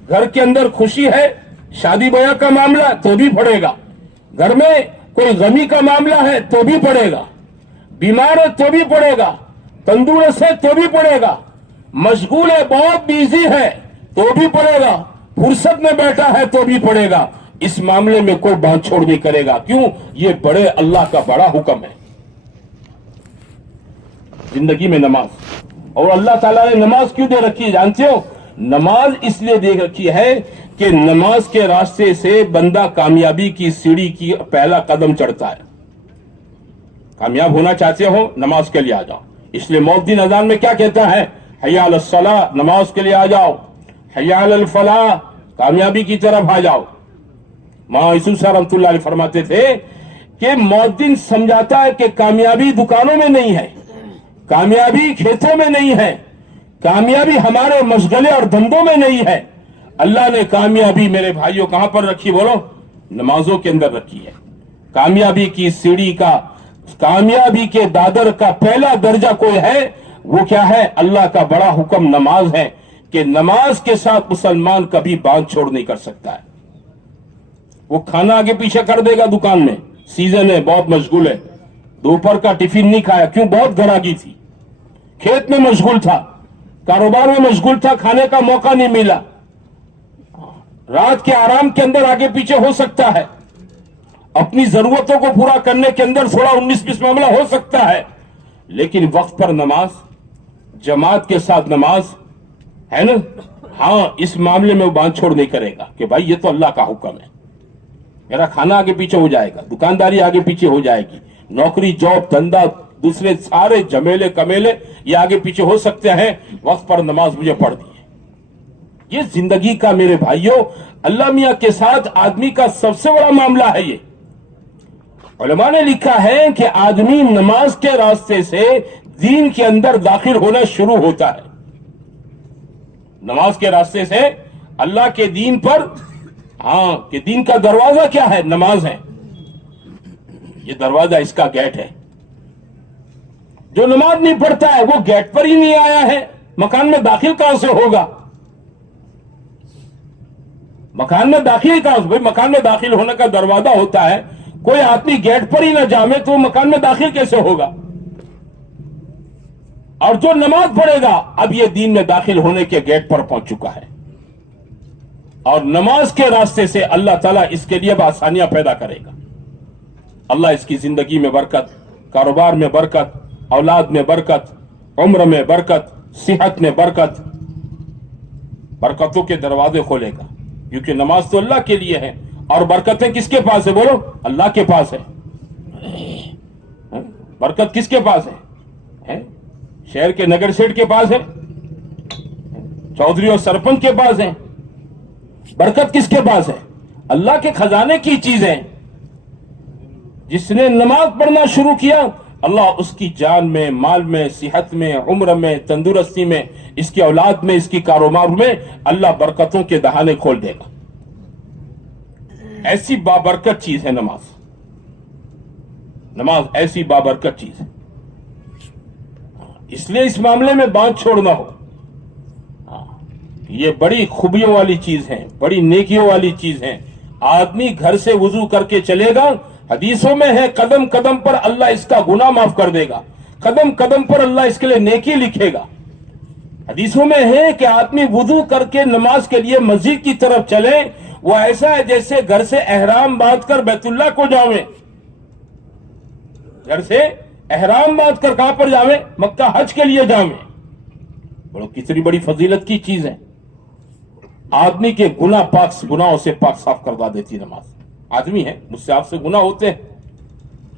घर के अंदर खुशी है, शादी ब्याह का मामला तो भी पढ़ेगा, घर में कोई गमी का मामला है तो भी पढ़ेगा, बीमार है तो भी पढ़ेगा, तंदुरुस्त है तो भी पढ़ेगा, मशगूल है बहुत बिजी है तो भी पढ़ेगा, फुर्सत में बैठा है तो भी पढ़ेगा। इस मामले में कोई बांध छोड़ नहीं करेगा। क्यों? ये बड़े अल्लाह का बड़ा हुक्म है जिंदगी में नमाज। और अल्लाह ताला ने नमाज क्यों दे रखी है जानते हो? नमाज इसलिए दे रखी है कि नमाज के रास्ते से बंदा कामयाबी की सीढ़ी की पहला कदम चढ़ता है। कामयाब होना चाहते हो, नमाज के लिए आ जाओ। इसलिए मौद्दीन अजान में क्या कहता है? हय्या अलस सलाह, नमाज के लिए आ जाओ। हय्या अलल फलाह, कामयाबी की तरफ आ जाओ। मां यूसुफ रहमतुल्लाह अलैह फरमाते थे कि मौद्दीन समझाता है कि कामयाबी दुकानों में नहीं है, कामयाबी खेतों में नहीं है, कामयाबी हमारे मशगले और धंधों में नहीं है। अल्लाह ने कामयाबी मेरे भाइयों कहां पर रखी? बोलो, नमाजों के अंदर रखी है। कामयाबी की सीढ़ी का, कामयाबी के दादर का पहला दर्जा कोई है, वो क्या है? अल्लाह का बड़ा हुक्म नमाज है कि नमाज के साथ मुसलमान कभी बांध छोड़ नहीं कर सकता है। वो खाना आगे पीछे कर देगा दुकान में, सीजन है, बहुत मशगूल है, दोपहर का टिफिन नहीं खाया, क्यों? बहुत गरागी थी, खेत में मशगूल था, कारोबार में मशगूल था, खाने का मौका नहीं मिला। रात के आराम के अंदर आगे पीछे हो सकता है, अपनी जरूरतों को पूरा करने के अंदर थोड़ा 19-20 मामला हो सकता है, लेकिन वक्त पर नमाज, जमात के साथ नमाज है ना। हाँ, इस मामले में वो बांध छोड़ नहीं करेगा कि भाई ये तो अल्लाह का हुक्म है, मेरा खाना आगे पीछे हो जाएगा, दुकानदारी आगे पीछे हो जाएगी, नौकरी जॉब धंधा दूसरे सारे झमेले कमेले ये आगे पीछे हो सकते हैं, वक्त पर नमाज मुझे पढ़ दी है। ये जिंदगी का मेरे भाइयों अल्लाह मियां के साथ आदमी का सबसे बड़ा मामला है। ये उलमा ने लिखा है कि आदमी नमाज के रास्ते से दीन के अंदर दाखिल होना शुरू होता है। नमाज के रास्ते से अल्लाह के दीन पर, हाँ, कि दीन का दरवाजा क्या है? नमाज है। ये दरवाजा, इसका गेट है। जो नमाज नहीं पढ़ता है वो गेट पर ही नहीं आया है, मकान में दाखिल कहां से होगा? मकान में दाखिल कहां से? भाई मकान में दाखिल होने का दरवाजा होता है, कोई आदमी गेट पर ही ना जामे तो मकान में दाखिल कैसे होगा? और जो नमाज पढ़ेगा अब ये दीन में दाखिल होने के गेट पर पहुंच चुका है। और नमाज के रास्ते से अल्लाह ताला इसके लिए आसानियां पैदा करेगा। अल्लाह इसकी जिंदगी में बरकत, कारोबार में बरकत, औलाद में बरकत, उम्र में बरकत, सेहत में बरकत, बरकतों के दरवाजे खोलेगा। क्योंकि नमाज तो अल्लाह के लिए है और बरकतें किसके पास है? बोलो, अल्लाह के पास है। बरकत किसके पास है? शहर के नगर सेठ के पास है, चौधरी और सरपंच के पास है। बरकत किसके पास है? अल्लाह के खजाने की चीजें। जिसने नमाज पढ़ना शुरू किया, अल्लाह उसकी जान में, माल में, सेहत में, उम्र में, तंदुरुस्ती में, इसकी औलाद में, इसकी कारोबार में अल्लाह बरकतों के दहाने खोल देगा। ऐसी बाबरकत चीज है नमाज। नमाज ऐसी बाबरकत चीज है, इसलिए इस मामले में बात छोड़ना हो। ये बड़ी खूबियों वाली चीज है, बड़ी नेकियों वाली चीज है। आदमी घर से वुजू करके चलेगा, हदीसों में है कदम कदम पर अल्लाह इसका गुनाह माफ कर देगा, कदम कदम पर अल्लाह इसके लिए नेकी लिखेगा। हदीसों में है कि आदमी वुजू करके नमाज के लिए मस्जिद की तरफ चले, وہ ایسا ہے جیسے گھر سے احرام باندھ کر بیت اللہ کو جاویں، گھر سے احرام باندھ کر کہاں پر جاویں؟ مکہ حج کے لیے جاویں۔ بڑو کتنی بڑی فضیلت کی چیز ہے۔ آدمی کے گناہوں سے پاک صاف کروا دیتی نماز۔ آدمی ہے، مجھ سے آپ سے گناہ ہوتے ہیں،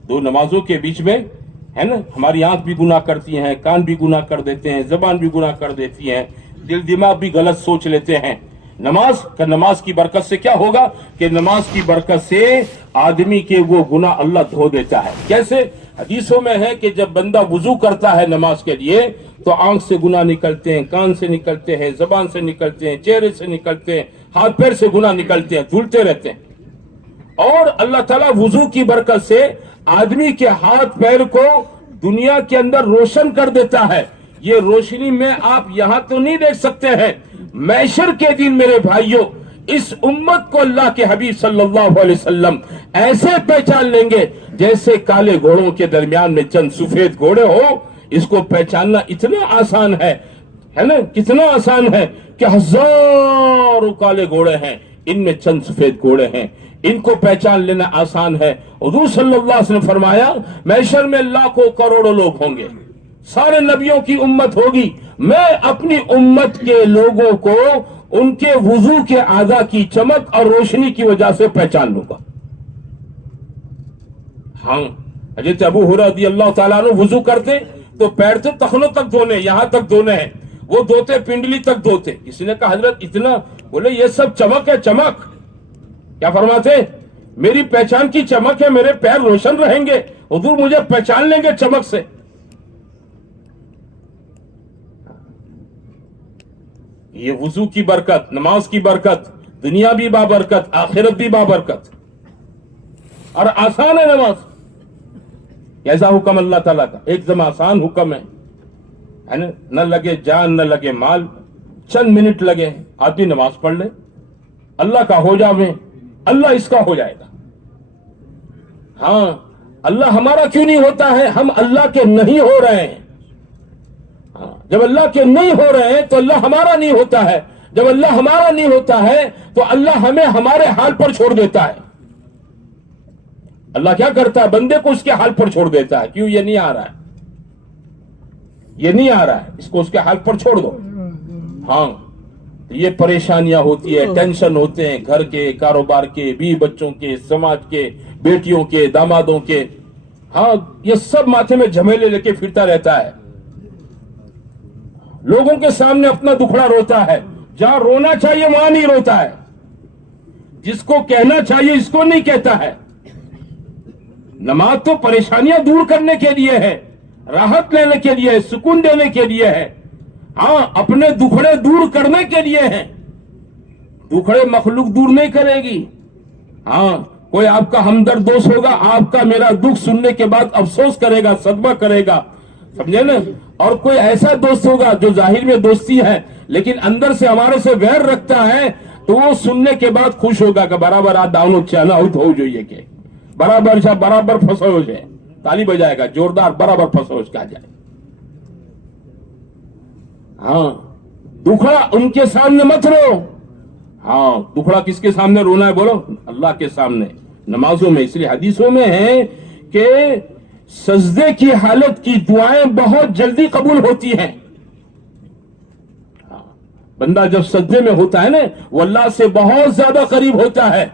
دو نمازوں کے بیچ میں ہے نا، ہماری آنکھ بھی گناہ کرتی ہیں، کان بھی گناہ کر دیتے ہیں، زبان بھی گناہ کر دیتی ہیں، دل دماغ بھی غلط سوچ لیتے ہیں۔ نماز کی برکت سے کیا ہوگا کہ نماز کی برکت سے آدمی کے وہ گناہ اللہ دھو دیتا ہے۔ کیسے؟ حدیثوں میں ہے کہ جب بندہ وضو کرتا ہے نماز کے لیے تو آنکھ سے گناہ نکلتے ہیں، کان سے نکلتے ہیں، زبان سے نکلتے ہیں، چہرے سے نکلتے ہیں، ہاتھ پیر سے گناہ نکلتے ہیں، دھلتے رہتے ہیں۔ اور اللہ تعالیٰ وضو کی برکت سے آدمی کے ہاتھ پیر کو دنیا کے اندر روشن کر دیتا ہے۔ یہ روشنی میں آپ یہاں تو نہیں دیکھ سکتے ہیں، محشر کے دن میرے بھائیوں اس امت کو اللہ کے حبیب صلی اللہ علیہ وسلم ایسے پہچان لیں گے جیسے کالے گھوڑوں کے درمیان میں چند سفید گھوڑے ہو۔ اس کو پہچاننا اتنا آسان ہے نا، کتنا آسان ہے کہ ہزاروں کالے گھوڑے ہیں، ان میں چند سفید گھوڑے ہیں، ان کو پہچان لینا آسان ہے۔ حضور صلی اللہ علیہ وسلم فرمایا محشر میں لاکھوں کروڑوں لوگ ہوں گے، سارے نبیوں کی امت ہوگی، میں اپنی امت کے لوگوں کو ان کے وضو کے اعضاء کی چمک اور روشنی کی وجہ سے پہچان لوں گا۔ ہاں، حضرت ابو ہریرہ رضی اللہ تعالیٰ عنہ وضو کرتے تو پیر تو تخنوں تک دھونے، یہاں تک دھونے ہیں، وہ دھوتے پنڈلی تک دھوتے۔ کسی نے کہا حضرت اتنا؟ بولے یہ سب چمک ہے، چمک۔ کیا فرماتے؟ میری پہچان کی چمک ہے، میرے پیر روشن رہیں گے، حضور مجھے پہچان لیں گے چمک سے۔ یہ وضو کی برکت، نماز کی برکت، دنیا بھی بابرکت، آخرت بھی بابرکت، اور آسان ہے نماز۔ ایسا حکم اللہ تعالیٰ کا ایک دم آسان حکم ہے نا، نہ لگے جان نہ لگے مال، چند منٹ لگے آدمی نماز پڑھ لے، اللہ کا ہو جاویں، اللہ اس کا ہو جائے گا۔ ہاں، اللہ ہمارا کیوں نہیں ہوتا ہے؟ ہم اللہ کے نہیں ہو رہے ہیں۔ جب اللہ کے نہیں ہو رہے ہیں تو اللہ ہمارا نہیں ہوتا ہے، جب اللہ ہمارا نہیں ہوتا ہے تو اللہ ہمیں ہمارے حال پر چھوڑ دیتا ہے۔ اللہ کیا کرتا ہے؟ بندے کو اس کے حال پر چھوڑ دیتا ہے۔ کیوں؟ یہ نہیں آ رہا ہے، یہ نہیں آ رہا ہے، اس کو اس کے حال پر چھوڑ دو۔ ہاں، یہ پریشانیاں ہوتی ہے، ٹینشن ہوتے ہیں، گھر کے، کاروبار کے، بیوی بچوں کے، سماج کے، بیٹیوں کے، دامادوں کے، ہاں یہ سب ماتھے میں جھمیلے لے کے پھرتا رہتا ہے، لوگوں کے سامنے اپنا دکھڑا روتا ہے، جہاں رونا چاہیے وہاں نہیں روتا ہے، جس کو کہنا چاہیے اس کو نہیں کہتا ہے۔ نماز تو پریشانیاں دور کرنے کے لیے ہے، راحت لینے کے لیے ہے، سکون دینے کے لیے ہے، ہاں اپنے دکھڑے دور کرنے کے لیے ہے۔ دکھڑے مخلوق دور نہیں کرے گی۔ ہاں، کوئی آپ کا ہمدرد دوست ہوگا، آپ کا میرا دکھ سننے کے بعد افسوس کرے گا، صدمہ کرے گا، سمجھے نا؟ اور کوئی ایسا دوست ہوگا جو ظاہر میں دوستی ہے لیکن اندر سے ہمارے سے ویر رکھتا ہے، تو وہ سننے کے بعد خوش ہوگا کہ برابر آ داؤن چانا ہو جائے کہ برابر پھنسو ہو جائے، تالی بجائے گا زوردار، برابر پھنسو کہا جائے۔ ہاں، دکھڑا ان کے سامنے مت رو۔ ہاں، دکھڑا کس کے سامنے رونا ہے؟ بولو، اللہ کے سامنے، نمازوں میں۔ اس لیے حدیثوں میں ہے کہ سجدے کی حالت کی دعائیں بہت جلدی قبول ہوتی ہیں۔ بندہ جب سجدے میں ہوتا ہے نا، وہ اللہ سے بہت زیادہ قریب ہوتا ہے،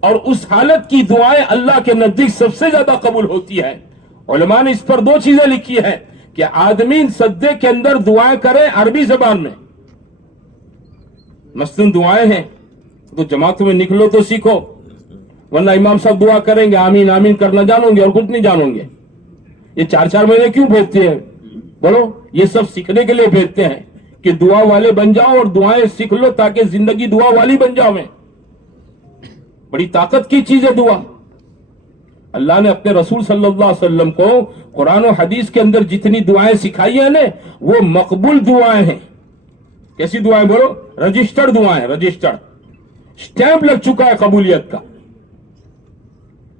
اور اس حالت کی دعائیں اللہ کے نزدیک سب سے زیادہ قبول ہوتی ہیں۔ علماء نے اس پر دو چیزیں لکھی ہیں کہ آدمی سجدے کے اندر دعائیں کرے عربی زبان میں، مثلاً دعائیں ہیں تو جماعتوں میں نکلو تو سیکھو، ورنہ امام صاحب دعا کریں گے آمین آمین کرنا جانو گے اور کچھ نہیں جانو گے۔ یہ 4 مہینے کیوں بھیجتے ہیں؟ بولو، یہ سب سیکھنے کے لیے بھیجتے ہیں کہ دعا والے بن جاؤ اور دعائیں سیکھ لو تاکہ زندگی دعا والی بن جاؤ۔ میں بڑی طاقت کی چیز ہے دعا۔ اللہ نے اپنے رسول صلی اللہ علیہ وسلم کو قرآن و حدیث کے اندر جتنی دعائیں سکھائی ہیں نا، وہ مقبول دعائیں ہیں۔ کیسی دعائیں؟ بولو، رجسٹرڈ دعائیں، رجسٹرڈ، سٹیمپ لگ چکا ہے قبولیت کا،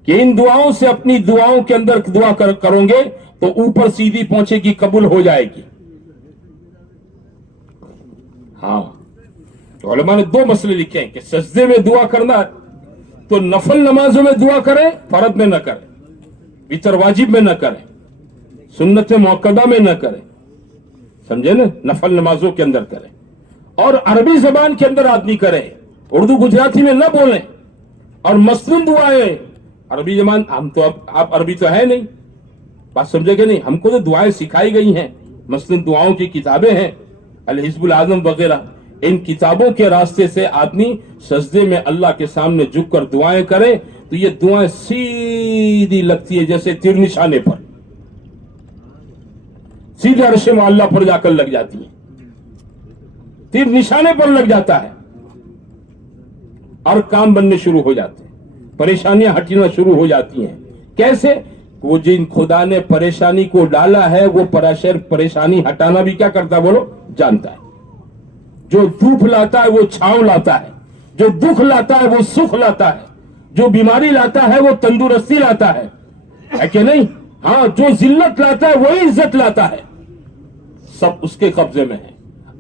کہ ان دعاؤں سے اپنی دعاؤں کے اندر دعا کرو گے تو اوپر سیدھی پہنچے گی، قبول ہو جائے گی۔ ہاں، उलमा ने दो मसले लिखे हैं कि सजदे में दुआ करना तो नफल नमाजों में दुआ करें, फर्द में न करें, वितर वाजिब में न करें, सुन्नत मुअक्कदा में न करें, समझे ना, नफल नमाजों के अंदर करें, और अरबी जबान के अंदर आदमी करे, उर्दू गुजराती में न बोले, और मसनून दुआएं अरबी जबान, हम तो अब आप अरबी तो है नहीं, बात समझे कि नहीं, हमको तो दुआएं सिखाई गई हैं, मसलन दुआओं की किताबें हैं, अल हिज़्बुल आज़म वगैरह, इन किताबों के रास्ते से आदमी सजदे में अल्लाह के सामने झुककर दुआएं करे तो ये दुआएं सीधी लगती है जैसे तीर निशाने पर, सीधे अर्श मुअल्ला पर जाकर लग जाती है, तीर निशाने पर लग जाता है और काम बनने शुरू हो जाते हैं, परेशानियां हटना शुरू हो जाती हैं। कैसे? वो जिन खुदा ने परेशानी को डाला है वो परेशानी हटाना भी क्या करता है बोलो, जानता है। जो धूप लाता है वो छांव लाता है, जो दुख लाता है वो सुख लाता है, जो बीमारी लाता है वो तंदुरुस्ती लाता है कि नहीं? हाँ, जो जिल्लत लाता है वही इज्जत लाता है, सब उसके कब्जे में है।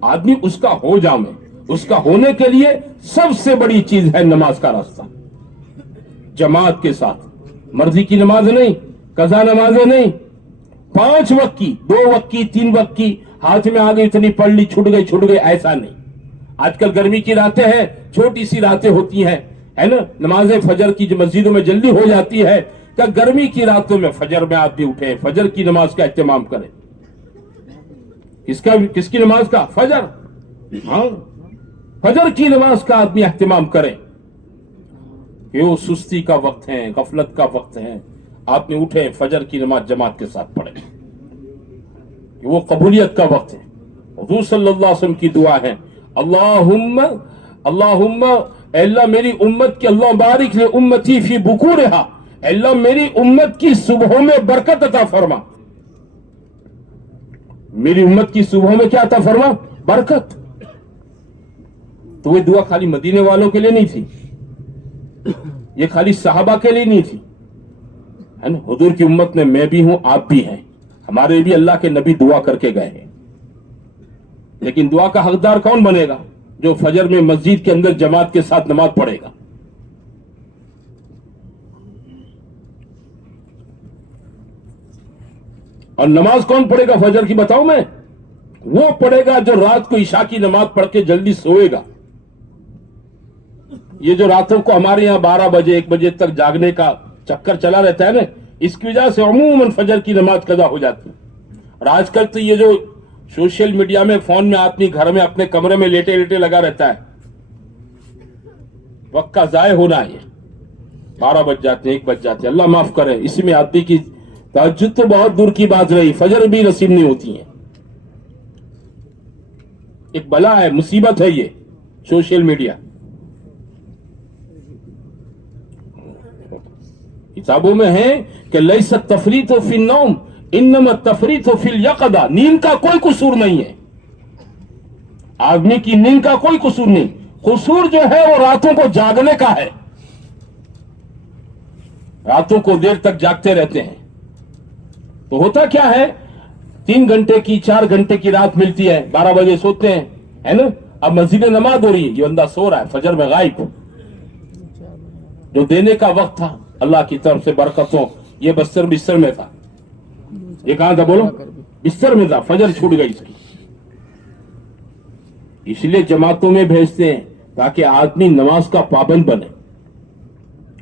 आदमी उसका हो जावे, उसका होने के लिए सबसे बड़ी चीज है नमाज का रास्ता, जमात के साथ, मर्जी की नमाज नहीं, कज़ा नमाजें नहीं, 5 वक्त की, 2 वक्त की, 3 वक्त की, हाथ में आ गई इतनी पढ़ ली, छूट गई, ऐसा नहीं। आजकल गर्मी की रातें हैं, छोटी सी रातें होती हैं, है ना, नमाज़े फजर की जो मस्जिदों में जल्दी हो जाती है, क्या गर्मी की रातों में फजर में आप भी उठे, फजर की नमाज का एहतमाम करें। किसकी नमाज का? फजर। हाँ, फजर की नमाज का आदमी एहतमाम करे कि वो सुस्ती का वक्त है, गफलत का वक्त है, आपने उठे फजर की नमाज जमात के साथ पढ़े, वो कबूलियत का वक्त है। हुजूर सल्लल्लाहु अलैहि वसल्लम की दुआ है, अल्लाहुम्मा अल्लाहुम्मा, अल्लाह मेरी उम्मत की, अल्लाह बारिक ले उम्मती फी बुकूरिहा, अल्लाह मेरी उम्मत की सुबहों में बरकत अता फरमा, मेरी उम्मत की सुबह में क्या अता फरमा? बरकत। तो ये दुआ खाली मदीने वालों के लिए नहीं थी, ये खाली सहाबा के लिए नहीं थी, है ना, हुजूर की उम्मत में मैं भी हूं, आप भी हैं, हमारे भी अल्लाह के नबी दुआ करके गए हैं। लेकिन दुआ का हकदार कौन बनेगा? जो फजर में मस्जिद के अंदर जमात के साथ नमाज पढ़ेगा। और नमाज कौन पढ़ेगा फजर की बताऊं मैं? वो पढ़ेगा जो रात को इशा की नमाज पढ़ के जल्दी सोएगा। ये जो रातों को हमारे यहां 12 बजे 1 बजे तक जागने का चक्कर चला रहता है ना, इसकी वजह से अमूमन फजर की नमाज कज़ा हो जाती है। और आजकल तो ये जो सोशल मीडिया में, फोन में आदमी घर में अपने कमरे में लेटे लेटे लगा रहता है, वक्त का जाय होना है। 12 बज जाते हैं, 1 बज जाते हैं, अल्लाह माफ करे। इसी में आदमी की तहज्जुद तो बहुत दूर की बात रही, फजर भी नसीब नहीं होती है। एक बला है, मुसीबत है ये सोशल मीडिया। किताबों में है कि लैसा तफरीत फिल नौम इन्नमा तफरीत फिल यक़दा, नींद का कोई कसूर नहीं है, आदमी की नींद का कोई कसूर नहीं, कसूर जो है वो रातों को जागने का है, रातों को देर तक जागते रहते हैं। तो होता क्या है, 3 घंटे की 4 घंटे की रात मिलती है, 12 बजे सोते हैं, है ना, अब मस्जिद में नमाज हो रही है, ये बंदा सो रहा है, फजर में गायब। जो देने का वक्त था अल्लाह की तरफ से बरकतों, ये बिस्तर में था, ये कहां था बोलो? बिस्तर में था, फजर छूट गई इसकी। इसलिए जमातों में भेजते हैं ताकि आदमी नमाज का पाबंद बने,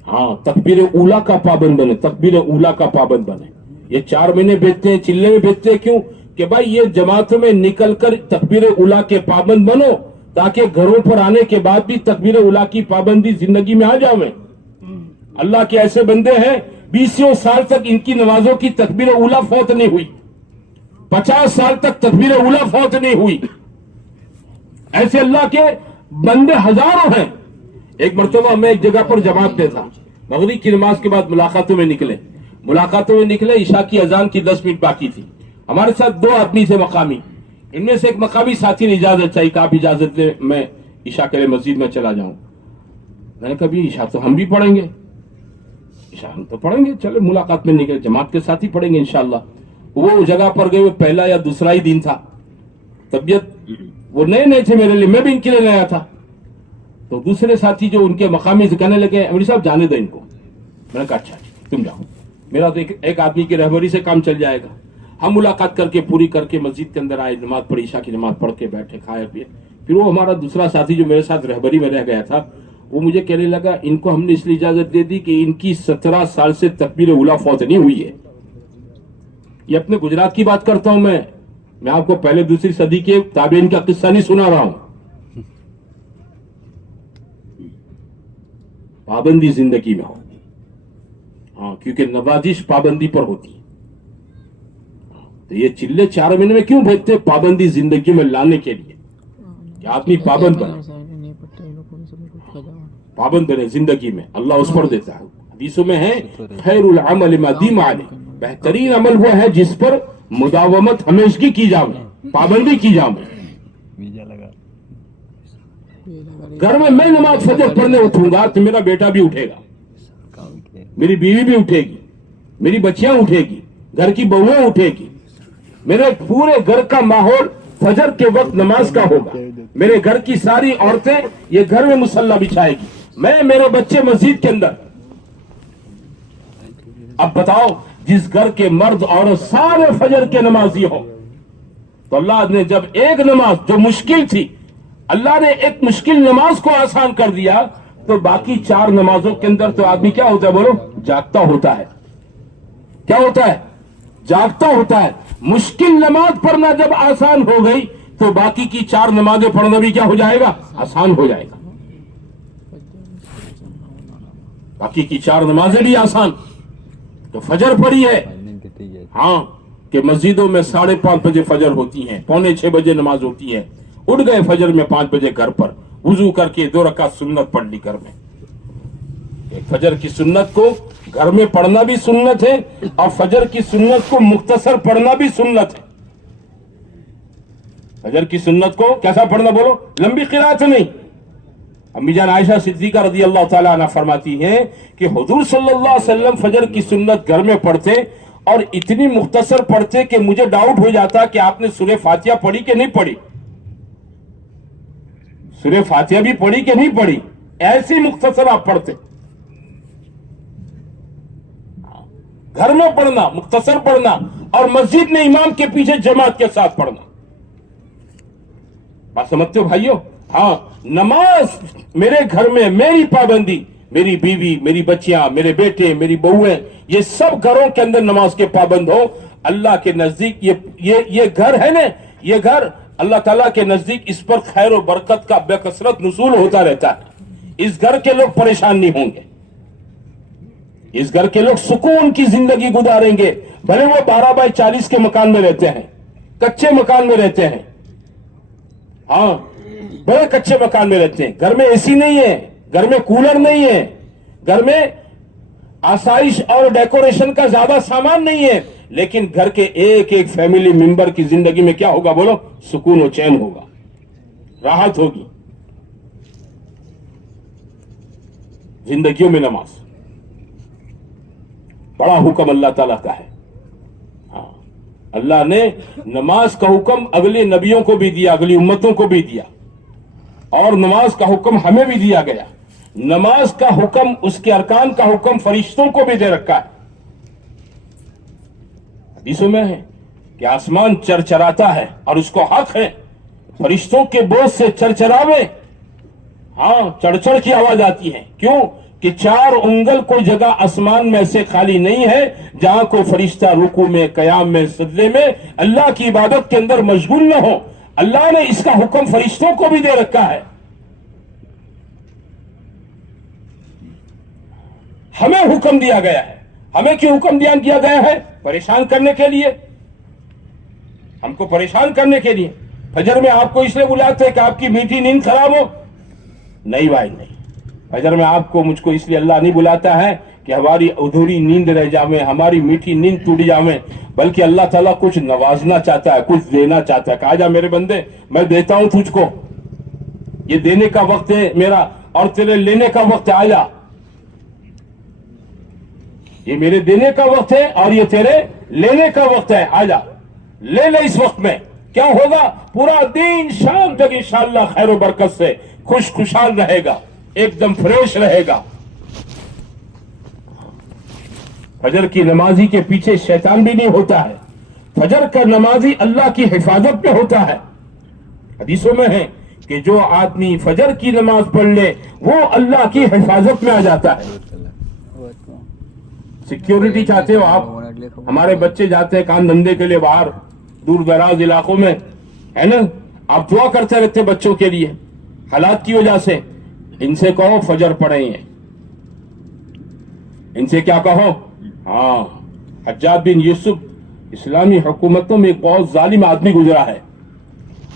हाँ, तकबीर ऊला का पाबंद बने, तकबीर ऊला का पाबंद बने। ये 4 महीने भेजते हैं, चिल्ले में भेजते हैं, क्यों? कि भाई ये जमातों में निकलकर तकबीर उला के पाबंद बनो, ताकि घरों पर आने के बाद भी तकबीर उला की पाबंदी जिंदगी में आ जावे। अल्लाह के ऐसे बंदे हैं 20 साल तक इनकी नमाजों की तकबीर उला फौत नहीं हुई, 50 साल तक तकबीर उला फौत नहीं हुई। ऐसे अल्लाह के बंदे हजारों हैं। एक मरतबा मैं एक जगह पर जमात में था, मगरिब की नमाज के बाद मुलाकातों में निकले, ईशा की अजान की 10 मिनट बाकी थी। हमारे साथ 2 आदमी थे मकामी, इनमें से एक मकामी साथी ने इजाजत चाहिए, आप इजाजत दे, मैं ईशा के लिए मस्जिद में चला जाऊं। मैंने कहा भी ईशा तो हम भी पढ़ेंगे, ईशा हम तो पढ़ेंगे, चले मुलाकात में निकले, जमात के साथ ही पढ़ेंगे इंशाल्लाह। वो जगह पर गए, वो पहला या दूसरा ही दिन था, तबीयत वो नए थे मेरे लिए, मैं भी इनके लिए नया था। تو دوسرے ساتھی جو ان کے مقامی سے کہنے لگے امیر صاحب جانے دو ان کو. میں نے کہا اچھا تم جاؤ, میرا تو ایک آدمی کی رہبری سے کام چل جائے گا. ہم ملاقات کر کے پوری کر کے مسجد کے اندر آئے, نماز پڑھی, عشاء کی نماز پڑھ کے بیٹھے, کھائے پیے. پھر وہ ہمارا دوسرا ساتھی جو میرے ساتھ رہبری میں رہ گیا تھا, وہ مجھے کہنے لگا ان کو ہم نے اس لیے اجازت دے دی کہ ان کی 17 سال سے تکبیر اولیٰ فوت نہیں ہوئی ہے. یہ اپنے گجرات کی بات کرتا ہوں میں آپ کو پہلے دوسری صدی کے تابعین کا قصہ نہیں سنا رہا ہوں. پابندی زندگی میں ہو, ہاں, کیونکہ نوازش پابندی پر ہوتی ہے. تو یہ چلے 4 مہینے میں کیوں بھیجتے؟ پابندی زندگی میں لانے کے لیے کہ آدمی پابند بنے, پابند بنے زندگی میں. اللہ اس پر دیتا ہے. حدیثوں میں ہے خیر العمل ما دیم علیہ, بہترین عمل وہ ہے جس پر مداومت ہمیشگی کی جائے, پابندی کی جائے. گھر میں نماز فجر پڑھنے اٹھوں گا تو میرا بیٹا بھی اٹھے گا, میری بیوی بھی اٹھے گی, میری بچیاں اٹھے گی, گھر کی بہویں اٹھے گی. میرے پورے گھر کا ماحول فجر کے وقت نماز کا ہوگا. میرے گھر کی ساری عورتیں یہ گھر میں مصلی بچھائے گی, میں میرے بچے مسجد کے اندر. اب بتاؤ, جس گھر کے مرد عورت سارے فجر کے نمازی ہو, تو اللہ نے جب ایک نماز جو مشکل تھی, اللہ نے ایک مشکل نماز کو آسان کر دیا, تو باقی 4 نمازوں کے اندر تو آدمی کیا ہوتا ہے بولو؟ جاگتا ہوتا ہے. کیا ہوتا ہے؟ جاگتا ہوتا ہے. مشکل نماز پڑھنا جب آسان ہو گئی تو باقی کی 4 نمازیں پڑھنا بھی کیا ہو جائے گا؟ آسان ہو جائے گا. باقی کی 4 نمازیں بھی آسان. تو فجر پڑھی ہے, ہاں, کہ مسجدوں میں 5:30 بجے فجر ہوتی ہیں, 5:45 بجے نماز ہوتی ہے. اٹھ گئے فجر میں 5 بجے گھر پر, وضو کر کے 2 رکعت سنت پڑھ لی گھر میں. فجر کی سنت کو گھر میں پڑھنا بھی سنت ہے, اور فجر کی سنت کو مختصر پڑھنا بھی سنت ہے. فجر کی سنت کو کیسا پڑھنا بولو؟ لمبی قرات نہیں. امی جان عائشہ صدیقہ رضی اللہ تعالیٰ عنہ فرماتی ہیں کہ حضور صلی اللہ علیہ وسلم فجر کی سنت گھر میں پڑھتے اور اتنی مختصر پڑھتے کہ مجھے ڈاؤٹ ہو جاتا کہ آپ نے سورہ فاتحہ پڑھی کہ نہیں پڑھی, سورہ فاتحہ بھی پڑھی کہ نہیں پڑھی, ایسی مختصر آپ پڑھتے. گھر میں پڑھنا, مختصر پڑھنا, اور مسجد میں امام کے پیچھے جماعت کے ساتھ پڑھنا. بات سمجھتے ہو بھائیو؟ ہاں, نماز میرے گھر میں میری پابندی, میری بیوی, میری بچیاں, میرے بیٹے, میری بہویں, یہ سب گھروں کے اندر نماز کے پابند ہو. اللہ کے نزدیک یہ گھر ہے نا, یہ گھر اللہ تعالیٰ کے نزدیک اس پر خیر و برکت کا بے کثرت نزول ہوتا رہتا ہے. اس گھر کے لوگ پریشان نہیں ہوں گے, اس گھر کے لوگ سکون کی زندگی گزاریں گے. بھلے وہ 12x40 کے مکان میں رہتے ہیں, کچے مکان میں رہتے ہیں, ہاں, بڑے کچے مکان میں رہتے ہیں. گھر میں اے سی نہیں ہے, گھر میں کولر نہیں ہے, گھر میں آسائش اور ڈیکوریشن کا زیادہ سامان نہیں ہے, لیکن گھر کے ایک ایک فیملی ممبر کی زندگی میں کیا ہوگا بولو؟ سکون و چین ہوگا, راحت ہوگی. زندگیوں میں نماز بڑا حکم اللہ تعالیٰ کا ہے. ہاں, اللہ نے نماز کا حکم اگلے نبیوں کو بھی دیا, اگلی امتوں کو بھی دیا, اور نماز کا حکم ہمیں بھی دیا گیا. نماز کا حکم, اس کے ارکان کا حکم فرشتوں کو بھی دے رکھا ہے. حدیثوں میں ہے کہ آسمان چرچراتا ہے اور اس کو حق ہے فرشتوں کے بوجھ سے چرچراوے. ہاں, چڑچڑ کی آواز آتی ہے. کیوں؟ کہ 4 انگل کوئی جگہ آسمان میں سے خالی نہیں ہے جہاں کوئی فرشتہ رکوع میں, قیام میں, سجدے میں اللہ کی عبادت کے اندر مشغول نہ ہو. اللہ نے اس کا حکم فرشتوں کو بھی دے رکھا ہے. ہمیں حکم دیا گیا ہے. ہمیں کیوں حکم کیا گیا ہے؟ پریشان کرنے کے لیے, ہم کو پریشان کرنے کے لیے. فجر میں آپ کو اس لیے بلاتے ہیں کہ آپ کی میٹھی نیند خراب ہو؟ نہیں بھائی, نہیں. فجر میں آپ کو, مجھ کو اس لیے اللہ نہیں بلاتا ہے کہ ہماری ادھوری نیند رہ جاویں, ہماری میٹھی نیند ٹوٹ جاویں, بلکہ اللہ تعالیٰ کچھ نوازنا چاہتا ہے, کچھ دینا چاہتا ہے. کہا جا میرے بندے, میں دیتا ہوں تجھ کو, یہ دینے کا وقت ہے میرا, اور تیرے لینے کا وقت ہے. آجا, یہ میرے دینے کا وقت ہے اور یہ تیرے لینے کا وقت ہے. آجا, لے لے اس وقت میں. کیا ہوگا؟ پورا دن شام تک انشاءاللہ خیر و برکت سے خوش خوشحال رہے گا, ایک دم فریش رہے گا. فجر کی نمازی کے پیچھے شیطان بھی نہیں ہوتا ہے. فجر کا نمازی اللہ کی حفاظت میں ہوتا ہے. حدیثوں میں ہے کہ جو آدمی فجر کی نماز پڑھ لے وہ اللہ کی حفاظت میں آ جاتا ہے. سیکیورٹی چاہتے ہو آپ؟ ہمارے بچے جاتے ہیں کام دھندے کے لیے باہر دور دراز علاقوں میں, ہے نا, آپ دعا کرتے رہتے بچوں کے لیے حالات کی وجہ سے. ان سے کہو فجر پڑھیں ہیں, ان سے کیا کہو. ہاں, حجاج بن یوسف اسلامی حکومتوں میں ایک بہت ظالم آدمی گزرا ہے.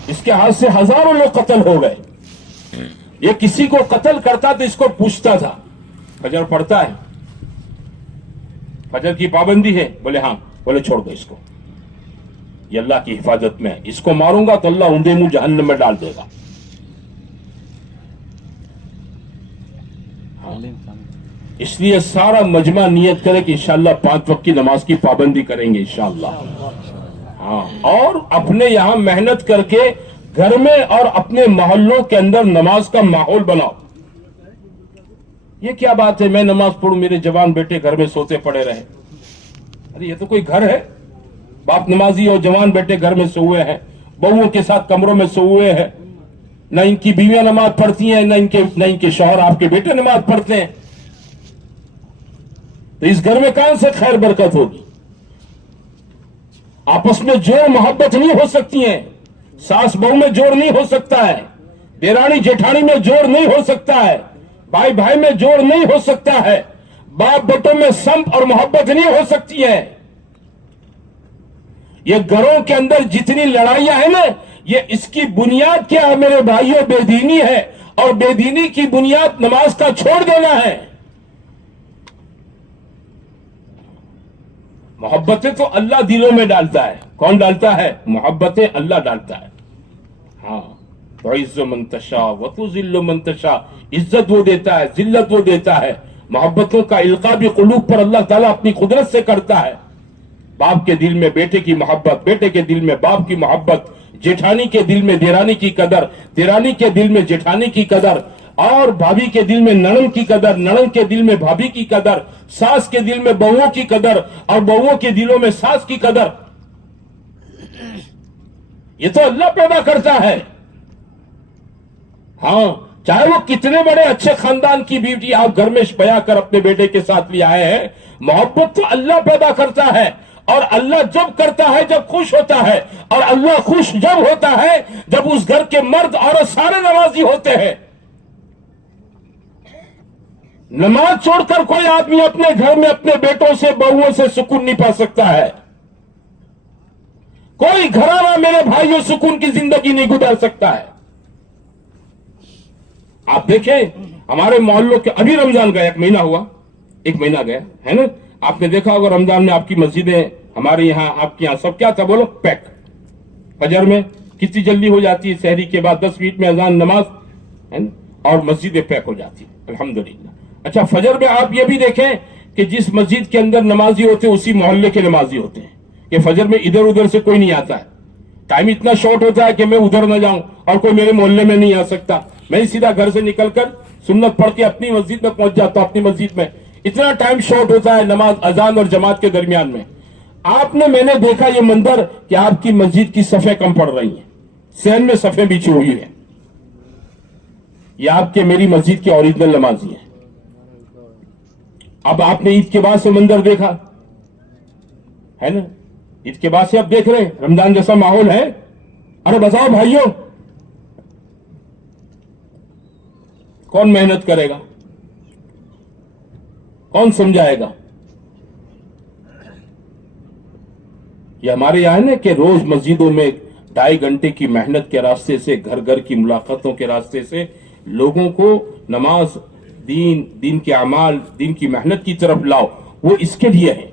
اس کے ہاتھ سے ہزاروں لوگ قتل ہو گئے. یہ کسی کو قتل کرتا تو اس کو پوچھتا تھا فجر پڑھتا ہے, فجر کی پابندی ہے؟ بولے ہاں. بولے چھوڑ دو اس کو, یہ اللہ کی حفاظت میں ہے, اس کو ماروں گا تو اللہ اندھے منہ جہنم میں ڈال دے گا. اس لیے سارا مجمع نیت کرے کہ انشاءاللہ 5 وقت کی نماز کی پابندی کریں گے انشاءاللہ. ہاں, اور اپنے یہاں محنت کر کے گھر میں اور اپنے محلوں کے اندر نماز کا ماحول بناؤ. یہ کیا بات ہے میں نماز پڑھوں میرے جوان بیٹے گھر میں سوتے پڑے رہے؟ ارے یہ تو کوئی گھر ہے, باپ نمازی اور جوان بیٹے گھر میں سو ہوئے ہیں, بہوؤں کے ساتھ کمروں میں سو ہوئے ہیں, نہ ان کی بیویاں نماز پڑھتی ہیں نہ ان کے شوہر آپ کے بیٹے نماز پڑھتے ہیں. تو اس گھر میں کہاں سے خیر برکت ہوگی؟ آپس میں جوڑ محبت نہیں ہو سکتی ہیں, ساس بہو میں جوڑ نہیں ہو سکتا ہے, دیرانی جیٹھانی میں جوڑ نہیں ہو سکتا ہے, بھائی بھائی میں جوڑ نہیں ہو سکتا ہے, باپ بیٹوں میں سمپ اور محبت نہیں ہو سکتی ہے. یہ گھروں کے اندر جتنی لڑائیاں ہیں نا, یہ اس کی بنیاد کیا ہے میرے بھائیوں؟ بے دینی ہے, اور بے دینی کی بنیاد نماز کا چھوڑ دینا ہے. محبتیں تو اللہ دلوں میں ڈالتا ہے. کون ڈالتا ہے؟ محبتیں اللہ ڈالتا ہے. ہاں, تعز من تشاء وتذل من تشاء, عزت وہ دیتا ہے, ذلت وہ دیتا ہے. محبتوں کا القاء بھی قلوب پر اللہ تعالیٰ اپنی قدرت سے کرتا ہے. باپ کے دل میں بیٹے کی محبت, بیٹے کے دل میں باپ کی محبت, جیٹھانی کے دل میں دیرانی کی قدر, دیرانی کے دل میں جیٹھانی کی قدر, اور بھابھی کے دل میں ننند کی قدر, ننند کے دل میں بھابھی کی قدر, ساس کے دل میں بہوؤں کی قدر, اور بہوؤں کے دلوں میں ساس کی قدر. یہ تو اللہ پیدا کرتا ہے. ہاں, چاہے وہ کتنے بڑے اچھے خاندان کی بیٹی آپ گھر میں بیاہ کر اپنے بیٹے کے ساتھ لے آئے ہیں, محبت تو اللہ پیدا کرتا ہے. اور اللہ جب کرتا ہے جب خوش ہوتا ہے, اور اللہ خوش جب ہوتا ہے جب اس گھر کے مرد عورت سارے نمازی ہوتے ہیں. نماز چھوڑ کر کوئی آدمی اپنے گھر میں اپنے بیٹوں سے بہوؤں سے سکون نہیں پا سکتا ہے. کوئی گھرانہ میرے بھائیوں سکون کی زندگی نہیں گزار سکتا ہے. آپ دیکھیں ہمارے محلوں کے, ابھی رمضان گیا, 1 مہینہ ہوا, 1 مہینہ گیا ہے نا. آپ نے دیکھا ہوگا رمضان میں آپ کی مسجدیں, ہمارے یہاں آپ کے یہاں سب کیا تھا بولو؟ پیک. فجر میں کتنی جلدی ہو جاتی ہے, سحری کے بعد 10 منٹ میں اذان نماز ہے نا, اور مسجدیں پیک ہو جاتی ہیں الحمدللہ. اچھا, فجر میں آپ یہ بھی دیکھیں کہ جس مسجد کے اندر نمازی ہوتے ہیں اسی محلے کے نمازی ہوتے ہیں کہ فجر میں ادھر ادھر سے کوئی نہیں آتا ہے. ٹائم اتنا شارٹ ہوتا ہے کہ میں ادھر نہ جاؤں اور کوئی میرے محلے میں نہیں آ سکتا. میں سیدھا گھر سے نکل کر سنت پڑھ کے اپنی مسجد میں پہنچ جاتا ہوں. اپنی مسجد میں اتنا ٹائم شارٹ ہوتا ہے نماز اذان اور جماعت کے درمیان میں. میں نے دیکھا یہ منظر کہ آپ کی مسجد کی صفیں کم پڑ رہی ہیں, سین میں صفیں بچھی ہوئی ہیں. یہ آپ کے میری مسجد کے اوریجنل نمازی ہیں. اب آپ نے عید کے بعد سے منظر دیکھا ہے نا, عید کے بعد سے اب دیکھ رہے ہیں رمضان جیسا ماحول ہے. ارے بتاؤ بھائیوں, کون محنت کرے گا؟ کون سمجھائے گا؟ یہ ہمارے یہاں ہے نا کہ روز مسجدوں میں 2.5 گھنٹے کی محنت کے راستے سے, گھر گھر کی ملاقاتوں کے راستے سے لوگوں کو نماز, دین کے اعمال, دین کی محنت کی طرف لاؤ. وہ اس کے لیے ہے,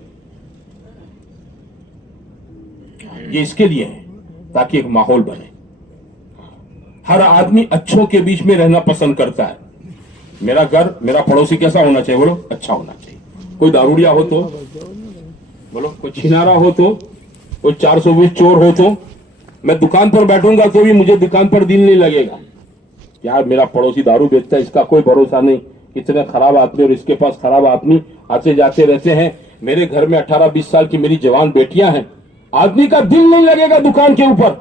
یہ اس کے لیے ہے تاکہ ایک ماحول بنے. ہر آدمی اچھوں کے بیچ میں رہنا پسند کرتا ہے. میرا گھر, میرا پڑوسی کیسا ہونا چاہیے بولو؟ اچھا ہونا چاہیے. کوئی دارودیا ہو تو بولو, کوئی چھینارا ہو تو, کوئی 420 چور ہو تو, میں دکان پر بیٹھوں گا تو بھی مجھے دکان پر دل نہیں لگے گا. यार मेरा पड़ोसी दारू बेचता है, इसका कोई भरोसा नहीं, इतने खराब आदमी और इसके पास खराब आदमी आते जाते रहते हैं। मेरे घर में 18-20 साल की मेरी जवान बेटियां हैं, आदमी का दिल नहीं लगेगा दुकान के ऊपर।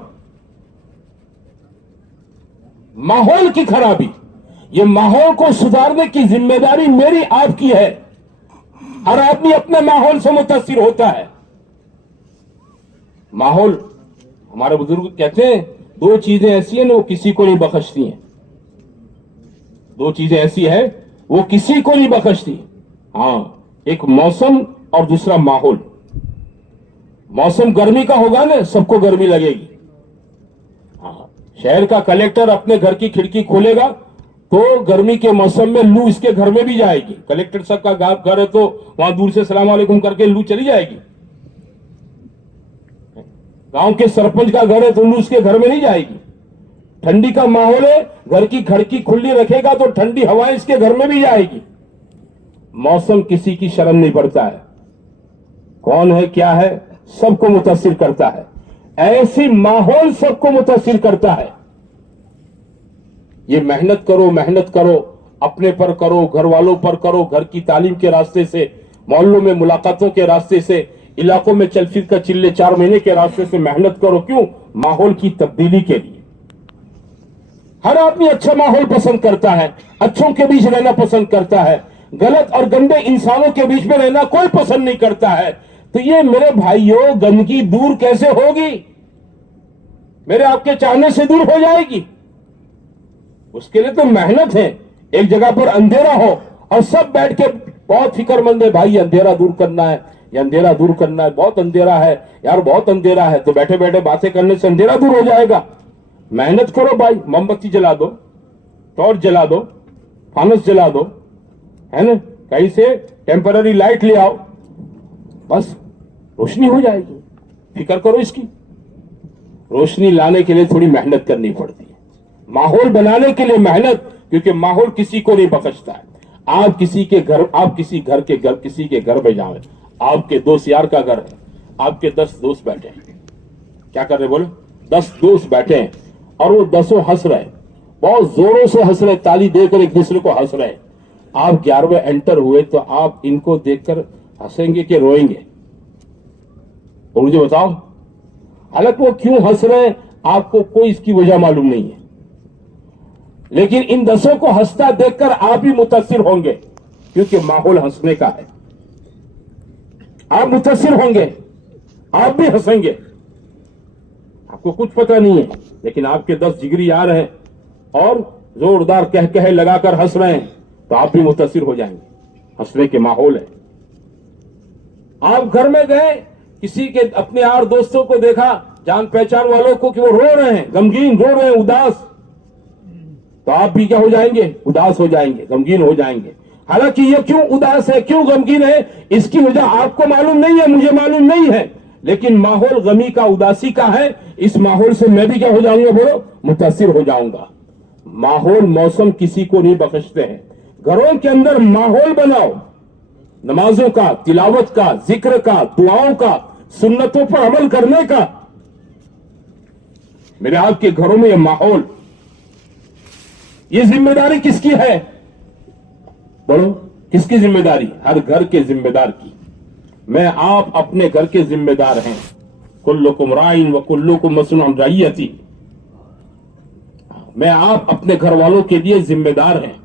माहौल की खराबी, ये माहौल को सुधारने की जिम्मेदारी मेरी आपकी है। हर आदमी अपने माहौल से मुतासिर होता है। माहौल, हमारे बुजुर्ग कहते हैं दो चीजें ऐसी हैं ना वो किसी को नहीं बख्शती हैं। दो चीजें ऐसी है वो किसी को नहीं बख्शती। हाँ, एक मौसम और दूसरा माहौल। मौसम गर्मी का होगा ना, सबको गर्मी लगेगी। हाँ, शहर का कलेक्टर अपने घर की खिड़की खोलेगा तो गर्मी के मौसम में लू इसके घर में भी जाएगी। कलेक्टर साहब का घर है तो वहां दूर से सलाम वालेकुम करके लू चली जाएगी। गांव के सरपंच का घर है तो लू उसके घर में नहीं जाएगी। ठंडी का माहौल है, घर की खिड़की खुली रखेगा तो ठंडी हवाएं इसके घर में भी जाएगी। मौसम किसी की शर्म नहीं पड़ता है, कौन है क्या है सबको मुतासिर करता है। ऐसी माहौल सबको मुतासिर करता है। ये मेहनत करो, अपने पर करो, घर वालों पर करो, घर की तालीम के रास्ते से, मोहल्लों में मुलाकातों के रास्ते से, इलाकों में चल फिर का चिल्ले 4 महीने के रास्ते से मेहनत करो। क्यों? माहौल की तब्दीली के लिए। हर आदमी अच्छा माहौल पसंद करता है, अच्छों के बीच रहना पसंद करता है, गलत और गंदे इंसानों के बीच में रहना कोई पसंद नहीं करता है। तो ये मेरे भाइयों गंदगी दूर कैसे होगी? मेरे आपके चाहने से दूर हो जाएगी। उसके लिए तो मेहनत है। एक जगह पर अंधेरा हो और सब बैठ के बहुत फिक्रमंद है, भाई अंधेरा दूर करना है, ये अंधेरा दूर करना है, बहुत अंधेरा है यार, बहुत अंधेरा है। तो बैठे बैठे बातें करने से अंधेरा दूर हो जाएगा। मेहनत करो भाई, मोमबत्ती जला दो, टॉर्च जला दो, फानस जला दो, है ना, कहीं से टेम्पररी लाइट ले आओ, बस रोशनी हो जाएगी। फिक्र करो इसकी। रोशनी लाने के लिए थोड़ी मेहनत करनी पड़ती है, माहौल बनाने के लिए मेहनत, क्योंकि माहौल किसी को नहीं बख्शता है। आप किसी के घर किसी के घर में जाओ, आपके दोस्त यार का घर है, आपके 10 दोस्त बैठे हैं, क्या कर रहे बोलो, 10 दोस्त बैठे हैं और वो 10 हंस रहे हैं, बहुत जोरों से हंस रहे, ताली देकर एक दूसरे को हंस रहे हैं। आप 11वें एंटर हुए तो आप इनको देखकर हंसेंगे कि रोएंगे? और मुझे बताओ, हालांकि वो क्यों हंस रहे हैं आपको कोई इसकी वजह मालूम नहीं है, लेकिन इन 10 को हंसता देखकर आप भी मुतासिर होंगे, क्योंकि माहौल हंसने का है। आप मुतासिर होंगे, आप भी हंसेंगे। आपको कुछ पता नहीं है, लेकिन आपके 10 जिगरी यार हैं और जोरदार कह लगाकर हंस रहे हैं, तो आप भी मुतासिर हो जाएंगे। हंसने के माहौल है। आप घर में गए, किसी के अपने यार दोस्तों को देखा, जान पहचान वालों को, कि वो रो रहे हैं, गमगीन रो रहे हैं, उदास, तो आप भी क्या हो जाएंगे? उदास हो जाएंगे, गमगीन हो जाएंगे। हालांकि ये क्यों उदास है, क्यों गमगीन है, इसकी वजह आपको मालूम नहीं है, मुझे मालूम नहीं है, लेकिन माहौल गमी का, उदासी का है। इस माहौल से मैं भी क्या हो जाऊंगा बोलो? मुतासिर हो जाऊंगा। माहौल, मौसम किसी को नहीं बख्शते हैं। घरों के अंदर माहौल बनाओ, नमाजों का, तिलावत का, जिक्र का, दुआओं का, सुन्नतों पर अमल करने का। मेरे आपके घरों में यह माहौल, ये जिम्मेदारी किसकी है बोलो? किसकी जिम्मेदारी? हर घर के जिम्मेदार की। मैं आप अपने घर के जिम्मेदार हैं। कुल्लुकुम राइन व कुल्लुकुम मसऊलुन अन रइयती। मैं आप अपने घर वालों के लिए जिम्मेदार हैं।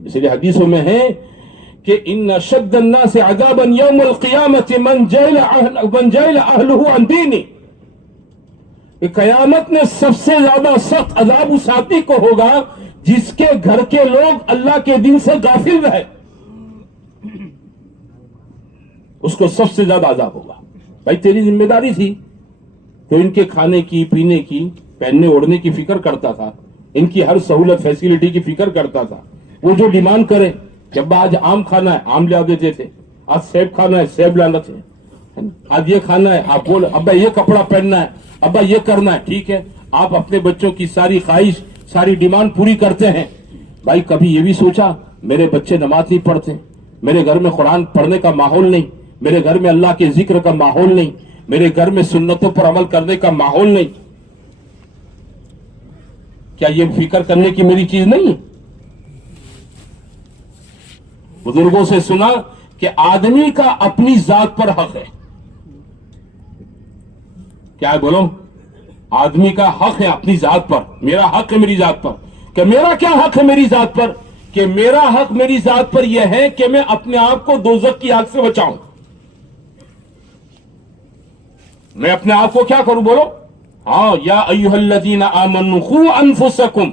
इसलिए हदीसों में है कि इन्न अशद्दन नास अज़ाबन यौमल क़ियामति मन जहला अहलुहु अन दीनी। क़यामत में सबसे ज्यादा सख्त अजाब उस आदमी को होगा जिसके घर के लोग अल्लाह के दिन से गाफिल रहे, उसको सबसे ज्यादा अजाब होगा। भाई तेरी जिम्मेदारी थी तो इनके खाने की, पीने की, पहनने ओढ़ने की फिक्र करता था, इनकी हर सहूलत फैसिलिटी की फिक्र करता था। वो जो डिमांड करे, जब आज आम खाना है आम ला देते थे, आज सेब खाना है सेब लाना थे, आज ये खाना है आप बोल, अब्बा ये कपड़ा पहनना है, अब्बा ये करना है, ठीक है। आप अपने बच्चों की सारी ख्वाहिश, सारी डिमांड पूरी करते हैं। भाई कभी ये भी सोचा मेरे बच्चे नमाज नहीं पढ़ते, मेरे घर में कुरान पढ़ने का माहौल नहीं, मेरे घर में अल्लाह के जिक्र का माहौल नहीं, मेरे घर में सुन्नतों पर अमल करने का माहौल नहीं। کیا یہ فکر کرنے کی میری چیز نہیں ہے؟ بزرگوں سے سنا کہ آدمی کا اپنی ذات پر حق ہے. کیا ہے بولو؟ آدمی کا حق ہے اپنی ذات پر. میرا حق ہے میری ذات پر. کہ میرا کیا حق ہے میری ذات پر؟ کہ میرا حق میری ذات پر یہ ہے کہ میں اپنے آپ کو دوزخ کی آگ سے بچاؤں. میں اپنے آپ کو کیا کروں بولو؟ ہاں، یا ایھا الذین آمنوا قوا انفسکم.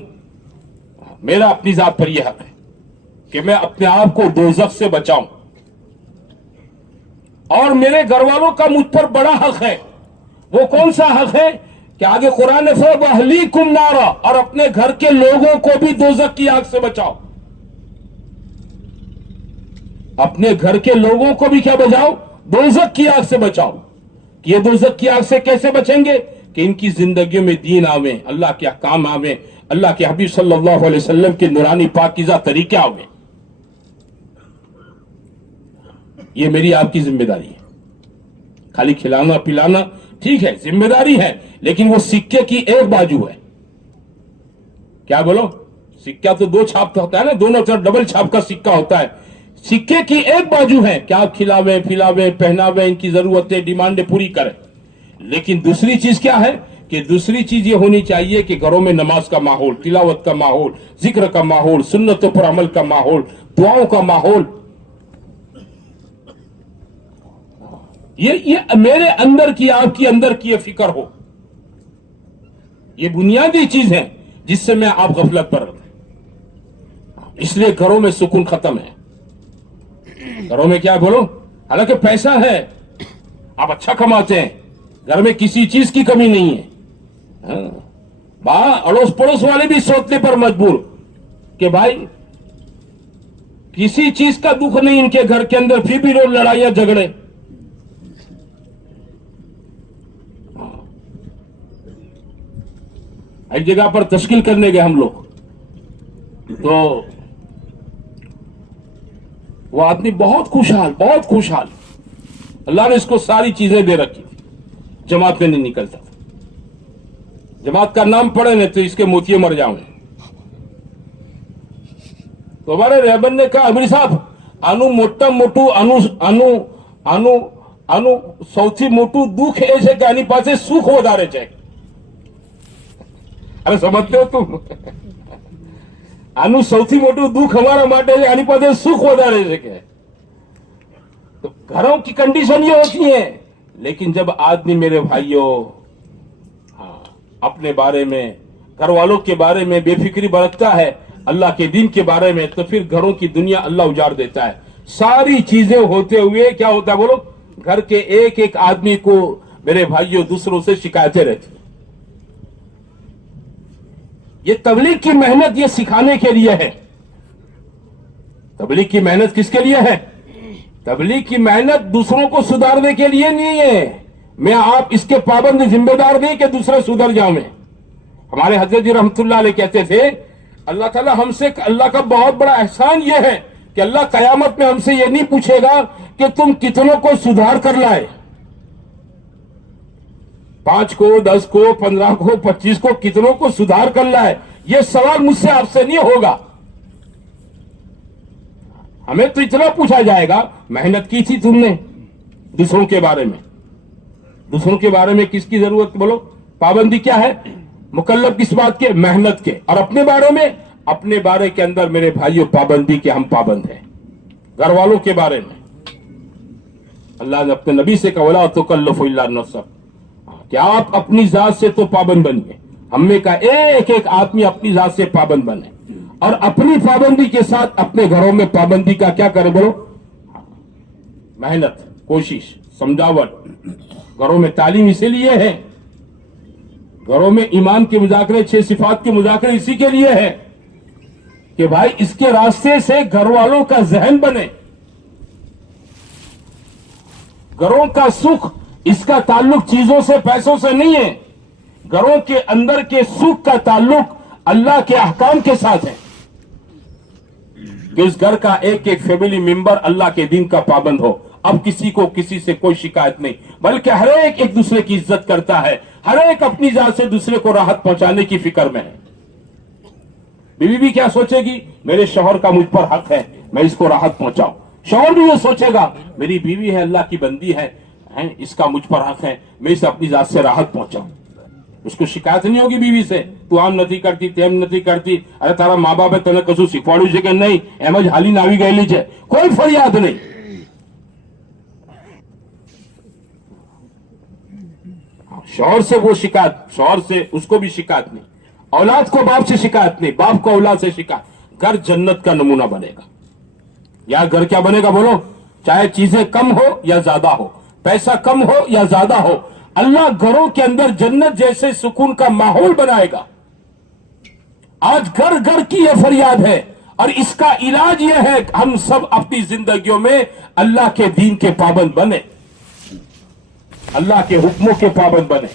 میرا اپنی ذات پر یہ حق ہے کہ میں اپنے آپ کو دوزخ سے بچاؤں. اور میرے گھر والوں کا مجھ پر بڑا حق ہے. وہ کون سا حق ہے؟ کہ آگے قرآن نے فرمایا وَأَهْلِيكُمْ نَارًا، اور اپنے گھر کے لوگوں کو بھی دوزخ کی آگ سے بچاؤ. اپنے گھر کے لوگوں کو بھی کیا بچاؤ؟ دوزخ کی آگ سے بچاؤ. کہ یہ دوزخ کی آگ سے کیسے بچیں گے؟ کہ ان کی زندگیوں میں دین آویں، اللہ کے احکام آویں، اللہ کے حبیب صلی اللہ علیہ وسلم کے نورانی پاکیزہ طریقے آویں. یہ میری آپ کی ذمہ داری ہے. خالی کھلانا پلانا ٹھیک ہے، ذمہ داری ہے، لیکن وہ سکے کی ایک بازو ہے. کیا بولو؟ سکہ تو دو چھاپ کا ہوتا ہے نا، دونوں طرف ڈبل چھاپ کا سکہ ہوتا ہے. سکے کی ایک بازو ہے کہ آپ کھلاویں پلاویں پہناویں، ان کی ضرورتیں ڈیمانڈیں پوری کریں. لیکن دوسری چیز کیا ہے؟ کہ دوسری چیز یہ ہونی چاہیے کہ گھروں میں نماز کا ماحول، تلاوت کا ماحول، ذکر کا ماحول، سنتوں پر عمل کا ماحول، دعاؤں کا ماحول. یہ میرے اندر کی آپ کی اندر کی یہ فکر ہو. یہ بنیادی چیز ہے جس سے میں آپ غفلت پر رہتے. اس لیے گھروں میں سکون ختم ہے. گھروں میں کیا بولو؟ حالانکہ پیسہ ہے، آپ اچھا کماتے ہیں، گھر میں کسی چیز کی کمی نہیں ہے. اڑوس پڑوس والے بھی سوچنے پر مجبور کہ بھائی کسی چیز کا دکھ نہیں ان کے گھر کے اندر، پھر بھی روز لڑائیاں جھگڑے. ایک جگہ پر تشکیل کرنے گئے ہم لوگ، تو وہ آدمی بہت خوشحال، اللہ نے اس کو ساری چیزیں دے رکھی تھی. جماعت میں نہیں نکلتا تھا. جماعت کا نام پڑے نہیں تو اس کے موتیے مر جاؤں. تو ہمارے رہبر نے کہا امیر صاحب آنو موٹا موٹو آنو સૌથી મોટું દુઃખ એ છે કે આની પાસે સુખ વધારે છે. અરે સમજતો તું? આનું સૌથી મોટું દુઃખ અમારા માટે છે, આની પાસે સુખ વધારે છે કે. तो घरों की कंडीशन ये होती है. लेकिन जब आदमी मेरे भाइयों अपने बारे में, घर वालों के बारे में बेफिक्री बरतता है, अल्लाह के दिन के बारे में, तो फिर घरों की दुनिया अल्लाह उजाड़ देता है. सारी चीजें होते हुए क्या होता है बोलो? घर के एक एक आदमी को मेरे भाइयों दूसरों से शिकायतें रहती. ये तबलीग की मेहनत ये सिखाने के लिए है. तबलीग की मेहनत किसके लिए है? तबलीग की मेहनत दूसरों को सुधारने के लिए नहीं है. मैं आप इसके पाबंद जिम्मेदार नहीं कि दूसरे सुधर जाओ. हमारे हजरत जी रहमतुल्लाह अलैह कहते थे अल्लाह ताला हमसे, अल्लाह का बहुत बड़ा एहसान ये है कि अल्लाह कयामत में हमसे ये नहीं पूछेगा कि तुम कितनों को सुधार कर लाए, 5 को 10 को 15 को 25 को कितनों को सुधार कर लाए. ये सवाल मुझसे आपसे नहीं होगा. हमें तो इतना पूछा जाएगा मेहनत की थी तुमने दूसरों के बारे में. दूसरों के बारे में किसकी जरूरत बोलो? पाबंदी क्या है? मुकल्लफ किस बात के? मेहनत के. और अपने बारे में, अपने बारे के अंदर मेरे भाइयों पाबंदी के हम पाबंद हैं. घर वालों के बारे में अल्लाह ने अपने नबी से कहा वला तुकल्लिफु इल्ला नफ्सक, कि आप अपनी जात से तो पाबंद बनिए. हमने कहा एक एक आदमी अपनी जात से पाबंद बने और अपनी पाबंदी के साथ अपने घरों में पाबंदी का क्या करे बोलो? मेहनत, कोशिश, समझावट. घरों में तालीम इसीलिए है, घरों में ईमान के मुजाकरे, 6 सिफात के मुजाकरे इसी के लिए है कि भाई इसके रास्ते से घर वालों का जहन बने. घरों का सुख, इसका ताल्लुक चीजों से पैसों से नहीं है. घरों के अंदर के सुख का ताल्लुक अल्लाह के अहकाम के साथ है. कि इस घर का एक एक फैमिली मेंबर अल्लाह के दिन का पाबंद हो. अब किसी को किसी से कोई शिकायत नहीं, बल्कि हर एक दूसरे की इज्जत करता है, हर एक अपनी जात से दूसरे को राहत पहुंचाने की फिक्र में है. बीवी भी क्या सोचेगी, मेरे शौहर का मुझ पर हक है, मैं इसको राहत पहुंचाऊं। शौहर भी ये सोचेगा, मेरी बीवी है, अल्लाह की बंदी है, इसका मुझ पर हक है, मैं इसे अपनी जात से राहत पहुंचाऊं। उसको शिकायत नहीं होगी बीवी से, तू आम નથી કરતી, તેમ નથી કરતી, અરે તારા મા બાપે તને કશું શીખવાડ્યું છે કે નહીં, એમ જ હાલીને આવી ગયેલી છે, કોઈ ફરિયાદ નહીં। शौहर से वो शिकायत, शौहर से उसको भी शिकायत नहीं, औलाद को बाप से शिकायत नहीं, बाप को औलाद से शिकायत। घर जन्नत का नमूना बनेगा। या घर क्या बनेगा बोलो, चाहे चीजें कम हो या ज्यादा हो, पैसा कम हो या ज्यादा हो, अल्लाह घरों के अंदर जन्नत जैसे सुकून का माहौल बनाएगा। आज घर घर की यह फरियाद है और इसका इलाज यह है कि हम सब अपनी जिंदगियों में अल्लाह के दीन के पाबंद बने, अल्लाह के हुक्मों के पाबंद बने।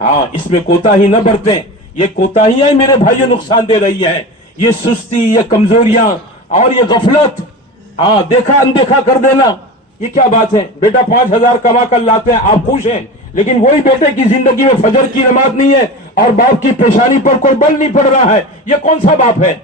हाँ, इसमें कोताही न बरतें। ये कोताहियां मेरे भाइयों नुकसान दे रही है, ये सुस्ती, ये कमजोरियां और ये गफलत। हाँ, देखा अनदेखा कर देना, ये क्या बात है। बेटा 5,000 कमा कर लाते हैं, आप खुश हैं, लेकिन वही बेटे की जिंदगी में फजर की नमाज नहीं है और बाप की पेशानी पर कोई बल नहीं पड़ रहा है, ये कौन सा बाप है,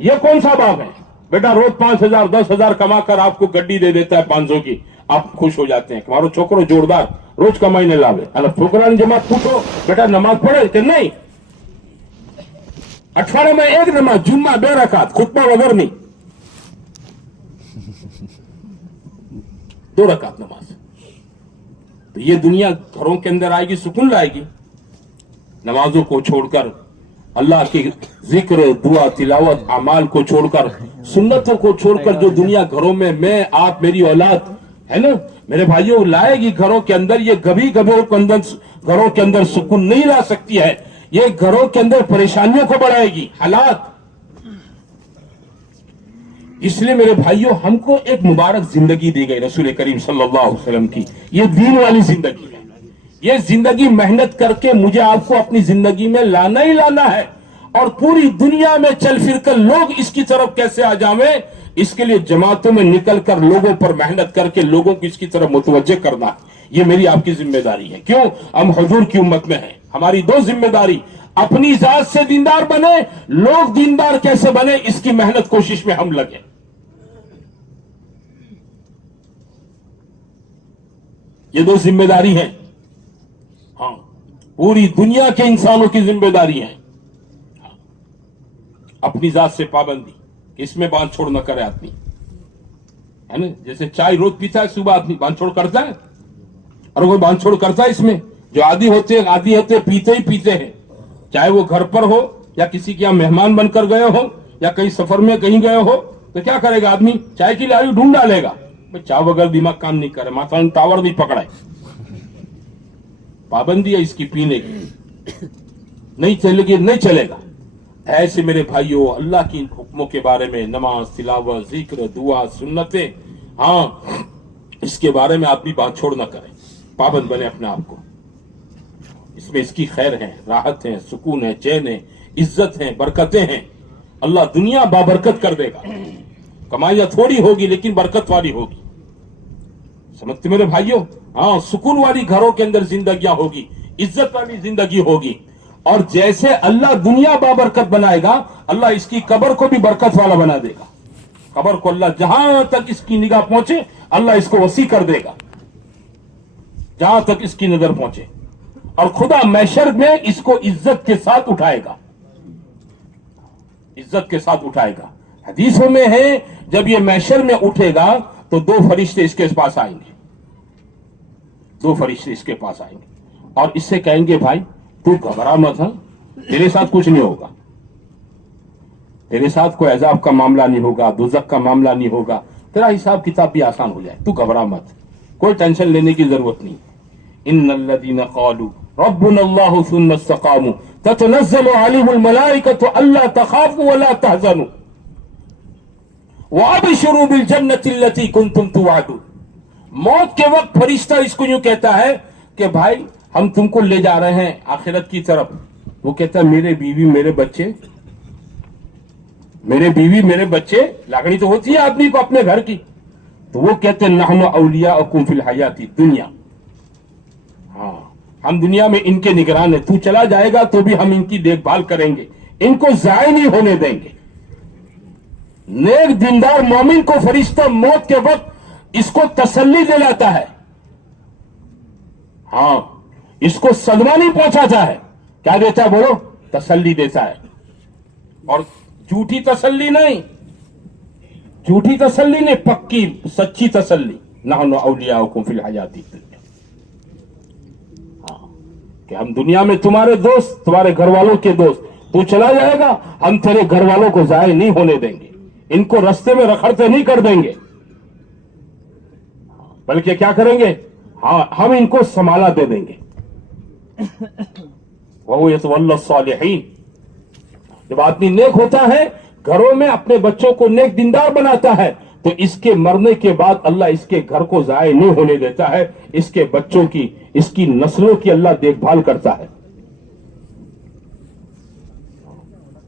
ये कौन सा बाप है। बेटा रोज 5,000 10,000 कमा कर आपको गड्डी दे देता है 500 की, आप खुश हो जाते हैं कि मारो छोकरो जोरदार रोज कमाईने लावे। અને છોકરાની જમાત પૂછો, બેટા નમાજ પડે કે નહીં, અઠવાડિયામાં એક નમાજ, જુમ્મા 2 રકાત, ખુતબા વગરની 2 रकात नमाज। तो ये दुनिया घरों के अंदर आएगी, सुकून लाएगी। नमाजों को छोड़कर, अल्लाह की जिक्र, दुआ, तिलावत, अमाल को छोड़कर, सुन्नतों को छोड़कर जो दुनिया घरों में मैं, आप, मेरी औलाद है ना मेरे भाइयों लाएगी घरों के अंदर, ये कभी घरों के अंदर सुकून नहीं ला सकती है। ये घरों के अंदर परेशानियों को बढ़ाएगी, हालात। इसलिए मेरे भाइयों हमको एक मुबारक जिंदगी दी गई रसूल करीम सल्लल्लाहु अलैहि वसल्लम की, ये दीन वाली जिंदगी है। ये जिंदगी मेहनत करके मुझे आपको अपनी जिंदगी में लाना ही लाना है, और पूरी दुनिया में चल फिर कर लोग इसकी तरफ कैसे आ जावे, इसके लिए जमातों में निकल कर लोगों पर मेहनत करके लोगों को इसकी तरफ मुतवज्जे करना है। ये मेरी आपकी जिम्मेदारी है। क्यों, हम हुजूर की उम्मत में हैं। हमारी 2 जिम्मेदारी, अपनी जात से दीनदार बने, लोग दीनदार कैसे बने, इसकी मेहनत कोशिश में हम लगे। ये 2 जिम्मेदारी है। हाँ, पूरी दुनिया के इंसानों की जिम्मेदारी है। हाँ, अपनी जात से पाबंदी, इसमें बांध छोड़ न करे आदमी, है ना। जैसे चाय रोज पीता है सुबह, आदमी बांध छोड़ करता है, और कोई बांध छोड़ करता है इसमें। जो आदी होते हैं पीते ही पीते हैं, चाहे वो घर पर हो या किसी के यहाँ मेहमान बनकर गए हो या कहीं सफर में कहीं गए हो, तो क्या करेगा आदमी, चाय की लारी ढूंढ डालेगा। चाय बगैर दिमाग काम नहीं करे, माथा में टावर नहीं पकड़ाए। पाबंदी है इसकी पीने की, नहीं चलेगी, नहीं चलेगा। ऐसे मेरे भाइयों अल्लाह की इन हुक्मों के बारे में, नमाज, तिलावत, जिक्र, दुआ, सुन्नतें, हाँ, इसके बारे में आदमी बात छोड़ न करे, पाबंद बने अपने आप को। इसमें इसकी खैर है, राहत है, सुकून है, चैन है, इज्जत है, बरकतें हैं। अल्लाह दुनिया बाबरकत कर देगा। कमाइयां थोड़ी होगी लेकिन बरकत वाली होगी, समझते मेरे भाइयों। हाँ, सुकून वाली घरों के अंदर जिंदगियां होगी, इज्जत वाली जिंदगी होगी। और जैसे अल्लाह दुनिया बाबरकत बनाएगा, अल्लाह इसकी कब्र को भी बरकत वाला बना देगा। कब्र को अल्लाह जहां तक इसकी निगाह पहुंचे, अल्लाह इसको वसी कर देगा, जहां तक इसकी नजर पहुंचे। और खुदा महशर में इसको इज्जत के साथ उठाएगा, इज्जत के साथ उठाएगा। हदीसों में है, जब ये महशर में उठेगा तो 2 फरिश्ते इसके पास आएंगे, 2 फरिश्ते इसके पास आएंगे और इससे कहेंगे, भाई तू घबरा मत, है तेरे साथ कुछ नहीं होगा, तेरे साथ कोई अजाब का मामला नहीं होगा, दोज़ख का मामला नहीं होगा, तेरा हिसाब किताब भी आसान हो जाए, तू घबरा मत, कोई टेंशन लेने की जरूरत नहीं। इन्नल्लज़ीना क़ालू रब्बुनल्लाहु सुम्मा इस्तक़ामू ततनज़्ज़लु अलैहिमुल मलाइकतु अल्ला तख़ाफ़ू वला तहज़नू वअबशिरू बिल जन्नति अल्लती कुंतुम तुअदून। मौत के वक्त फरिश्ता इसको यूं कहता है कि भाई हम तुमको ले जा रहे हैं आखिरत की तरफ। वो कहता है, मेरे बीवी मेरे बच्चे, मेरे बीवी मेरे बच्चे, लागणी तो होती है आदमी को अपने घर की। तो वो कहते हैं, नहनु औलियाउकुम फिल हयाती दुनिया, हाँ हम दुनिया में इनके निगरान है, तू चला जाएगा तो भी हम इनकी देखभाल करेंगे, इनको जाया नहीं होने देंगे। नेक दीनदार मोमिन को फरिश्ता मौत के वक्त इसको तसल्ली दिलाता है, हाँ, इसको सदमा नहीं पहुंचाता है। क्या देता है बोलो? तसल्ली देता है। और झूठी तसल्ली नहीं, झूठी तसल्ली नहीं, पक्की सच्ची तसल्ली। नहनु औलियाउकुम फिल हयाती दुनिया, हाँ, कि हम दुनिया में तुम्हारे दोस्त, तुम्हारे घर वालों के दोस्त, तू चला जाएगा हम तेरे घर वालों को जाया नहीं होने देंगे, इनको रास्ते में रखड़ते नहीं कर देंगे, बल्कि क्या करेंगे, हाँ, हम इनको संभाला दे देंगे। वह यतवल्ला सालिहीन, जब आदमी नेक होता है, घरों में अपने बच्चों को नेक दीनदार बनाता है, तो इसके मरने के बाद अल्लाह इसके घर को जाया नहीं होने देता है, इसके बच्चों की, इसकी नस्लों की अल्लाह देखभाल करता है।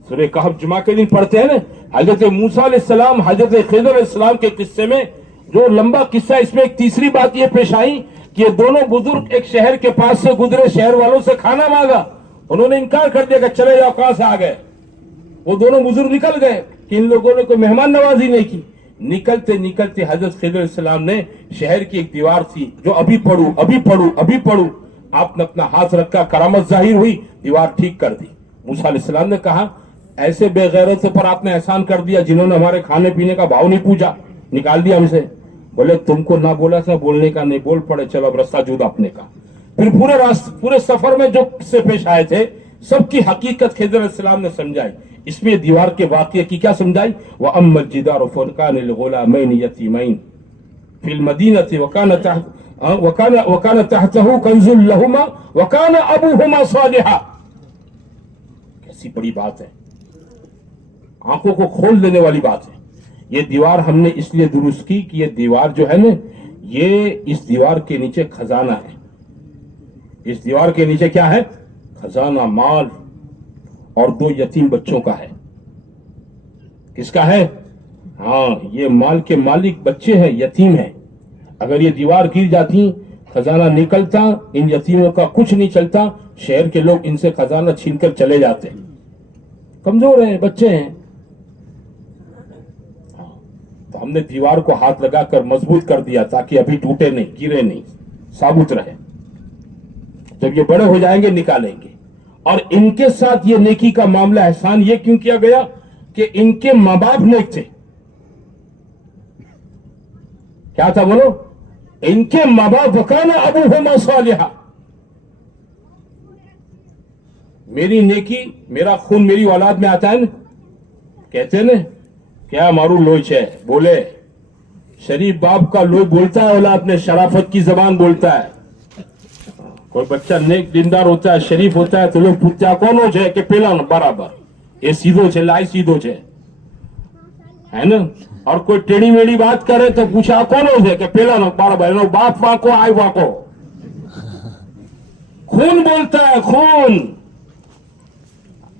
सूरह कहफ जुमा के दिन पढ़ते हैं ना, हजरत मूसा अलैहिस्सलाम हजरत खिज़र अलैहिस्सलाम के किस्से में जो लंबा किस्सा, इसमें एक तीसरी बात यह पेश आई कि ये दोनों बुजुर्ग एक शहर के पास से गुजरे, शहर वालों से खाना मांगा, उन्होंने इनकार कर दिया कि चले जाओ, कहां से आ गए। वो दोनों बुजुर्ग निकल गए कि इन लोगों ने कोई मेहमान नवाजी नहीं की। निकलते निकलते हजरत खिज़र अलैहिस्सलाम ने शहर की एक दीवार थी जो अभी पढ़ू अभी पढ़ू अभी पढ़ू, आपने अपना हाथ रखा, करामत जाहिर हुई, दीवार ठीक कर दी। मूसा अलैहिस्सलाम ने कहा, ऐसे बेगैरतों पर आपने एहसान कर दिया जिन्होंने हमारे खाने पीने का भाव नहीं पूछा, निकाल दिया हमसे। बोले तुमको ना बोला था बोलने का, नहीं बोल पड़े, चलो अब रास्ता जुदा अपने का। फिर पूरे सफर में जो किस्से पेश आए थे सबकी हकीकत खिज़र अलैहिस्सलाम ने समझाई। इसमें दीवार के वाक़ये की क्या समझाई? व अम्मल जिदारु फकान लिगुलामैन यतीमैन फिल मदीनति वकान तहतहु कंजुल लहुमा वकान अबूहुमा सालिहा। कैसी बड़ी बात है, आंखों को खोल देने वाली बात है। ये दीवार हमने इसलिए दुरुस्त की कि ये दीवार जो है ना, ये इस दीवार के नीचे खजाना है। इस दीवार के नीचे क्या है? खजाना, माल, और 2 यतीम बच्चों का है। किसका है? हाँ, ये माल के मालिक बच्चे हैं, यतीम हैं। अगर ये दीवार गिर जाती, खजाना निकलता, इन यतीमों का कुछ नहीं चलता, शहर के लोग इनसे खजाना छीनकर चले जाते। कमजोर हैं, बच्चे हैं। तो हमने दीवार को हाथ लगाकर मजबूत कर दिया ताकि अभी टूटे नहीं, गिरे नहीं, साबुत रहे। जब ये बड़े हो जाएंगे निकालेंगे। और इनके साथ ये नेकी का मामला, एहसान ये क्यों किया गया कि इनके मां बाप नेक थे। क्या था बोलो? इनके मां बाप वकाना अबूहुमा सालिहा। मेरी नेकी, मेरा खून मेरी औलाद में आता है ना, कहते ना, क्या मारू लोई है, बोले शरीफ बाप का लोई बोलता है, औलाद में शराफत की जबान बोलता है। कोई बच्चा नेक दीनदार होता है, शरीफ होता है, तो लोग पूछता कौन हो जाए कि पेला बराबर, ये सीधो छे, लाई सीधो छे, है ना। और कोई टेढ़ी मेढ़ी बात करे तो पूछा कौन हो जाए कि पेला बराबर, बाप वाको आय वाको। खून बोलता है, खून।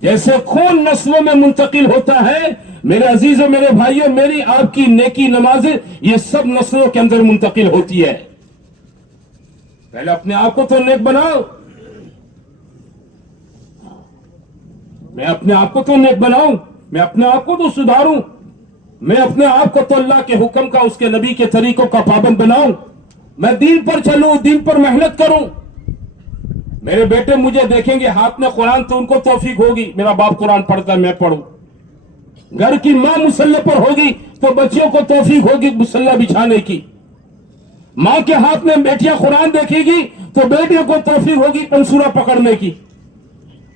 जैसे खून नस्लों में मुंतकिल होता है, मेरे अजीजों, मेरे भाइयों, मेरी आपकी नेकी, नमाजें, ये सब नस्लों के अंदर मुंतकिल होती है। पहले अपने आप को तो नेक बनाओ, मैं अपने आप को तो नेक बनाऊं, मैं अपने आप को तो सुधारूं, मैं अपने आप को तो अल्लाह के हुक्म का, उसके नबी के तरीकों का पाबंद बनाऊं, मैं दीन पर चलूं, दीन पर मेहनत करूं। मेरे बेटे मुझे देखेंगे हाथ में कुरान तो उनको तौफीक होगी, मेरा बाप कुरान पढ़ता है मैं पढ़ूं। घर की मां मुसल्ले पर होगी तो बच्चियों को तौफीक होगी मुसल्ला बिछाने की। मां के हाथ में बेटियां कुरान देखेगी तो बेटियों को तौफीक होगी पंसूरा पकड़ने की।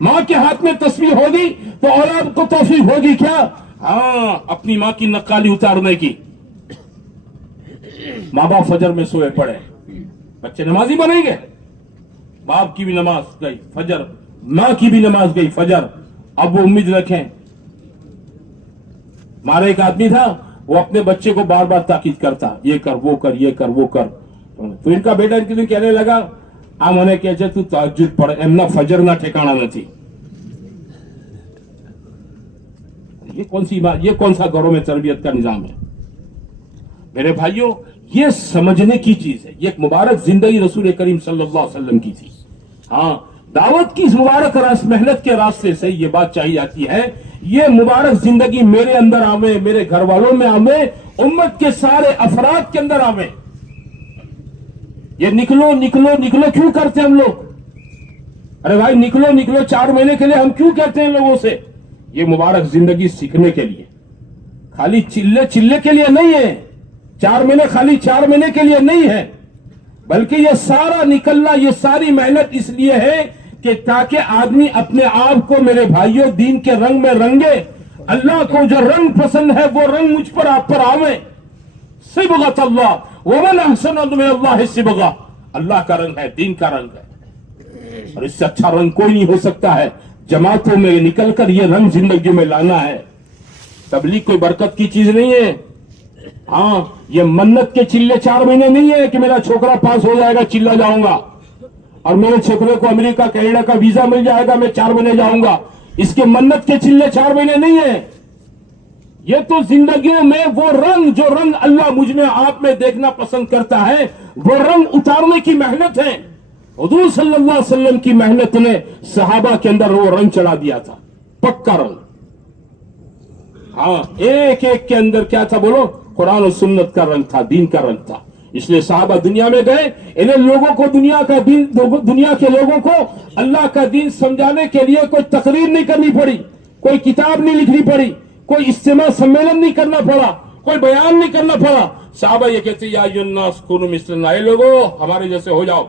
मां के हाथ में तस्बीह होगी तो औलाद को तौफीक होगी क्या? हाँ, अपनी मां की नक्काली उतारने की। मां बाप फजर में सोए पड़े, बच्चे नमाजी बनेंगे। बाप की भी नमाज गई फजर, मां की भी नमाज गई फजर। अब वो उम्मीद रखें, हमारा एक आदमी था, वो अपने बच्चे को बार बार ताकीद करता, ये कर वो कर, ये कर वो कर। तो इनका बेटा इनके लिए कहने लगा, आ મને કહે છે તું તહજ્જુદ પઢ, એમના ફજરના ठिकाना નથી। ये कौन सा घरों में तरबियत का निजाम है? मेरे भाइयों, ये समझने की चीज है। ये एक मुबारक जिंदगी रसूल करीम सल्लल्लाहु अलैहि वसल्लम की थी। हाँ, दावत की इस मुबारक मेहनत के रास्ते से ये बात चाहिए जाती है, ये मुबारक जिंदगी मेरे अंदर आवे, मेरे घर वालों में आवे, उम्मत के सारे अफराद के अंदर आवे। ये निकलो निकलो निकलो क्यों करते हैं हम लोग? अरे भाई निकलो निकलो 4 महीने के लिए हम क्यों कहते हैं लोगों से? ये मुबारक जिंदगी सीखने के लिए, खाली चिल्ले चिल्ले के लिए नहीं है। 4 महीने खाली 4 महीने के लिए नहीं है, बल्कि ये सारा निकलना, ये सारी मेहनत इसलिए है कि ताकि आदमी अपने आप को, मेरे भाइयों, दीन के रंग में रंगे। अल्लाह को जो रंग पसंद है वो रंग मुझ पर, आप पर आवे। सिबगत अल्लाह वमन अहसन मिन अल्लाह सिबगा, अल्लाह का रंग है, दीन का रंग है, और इससे अच्छा रंग कोई नहीं हो सकता है। जमातों में निकलकर ये रंग जिंदगी में लाना है। तबलीग कोई बरकत की चीज नहीं है। हाँ, ये मन्नत के चिल्ले 4 महीने नहीं है कि मेरा छोकरा पास हो जाएगा चिल्ला जाऊंगा, और मेरे छोकरे को अमेरिका कनाडा का वीजा मिल जाएगा मैं 4 महीने जाऊंगा। इसके मन्नत के चिल्ले 4 महीने नहीं है। ये तो जिंदगियों में वो रंग, जो रंग अल्लाह मुझ में, आप में देखना पसंद करता है, वो रंग उतारने की मेहनत है। हुजूर सल्लल्लाहु अलैहि वसल्लम की मेहनत ने सहाबा के अंदर वो रंग चढ़ा दिया था, पक्का रंग। हाँ, एक एक के अंदर क्या था बोलो? कुरान और सुन्नत का रंग था, दीन का रंग था। इसलिए सहाबा दुनिया में गए, इन्हें लोगों को दुनिया का दीन, दुनिया के लोगों को अल्लाह का दीन समझाने के लिए कोई तकरीर नहीं करनी पड़ी, कोई किताब नहीं लिखनी पड़ी, कोई इज्तिमा सम्मेलन नहीं करना पड़ा, कोई बयान नहीं करना पड़ा। सहाबा ये कहते या अय्युहन्नास कुनू मिस्लना, ए लोगों हमारे जैसे हो जाओ,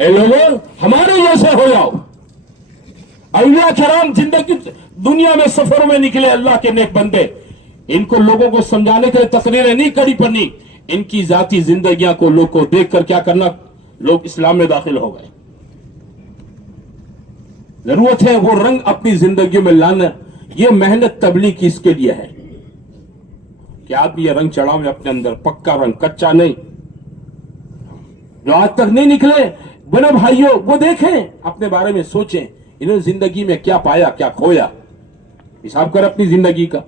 ए लोगों हमारे जैसे हो जाओ। औलिया किराम जिंदगी दुनिया में सफर में निकले, अल्लाह के नेक बंदे, इनको लोगों को समझाने के लिए तकरीरें नहीं करी पड़नी, इनकी जाती जिंदगियां को लोग को देख कर क्या करना, लोग इस्लाम में दाखिल हो गए। जरूरत है वो रंग अपनी जिंदगी में लाना। ये मेहनत तबलीग की इसके लिए है कि आदमी ये रंग चढ़ावे अपने अंदर, पक्का रंग, कच्चा नहीं। जो आज तक नहीं निकले बड़े भाइयों, वो देखें, अपने बारे में सोचें, इन्होंने जिंदगी में क्या पाया, क्या खोया, हिसाब कर अपनी जिंदगी का,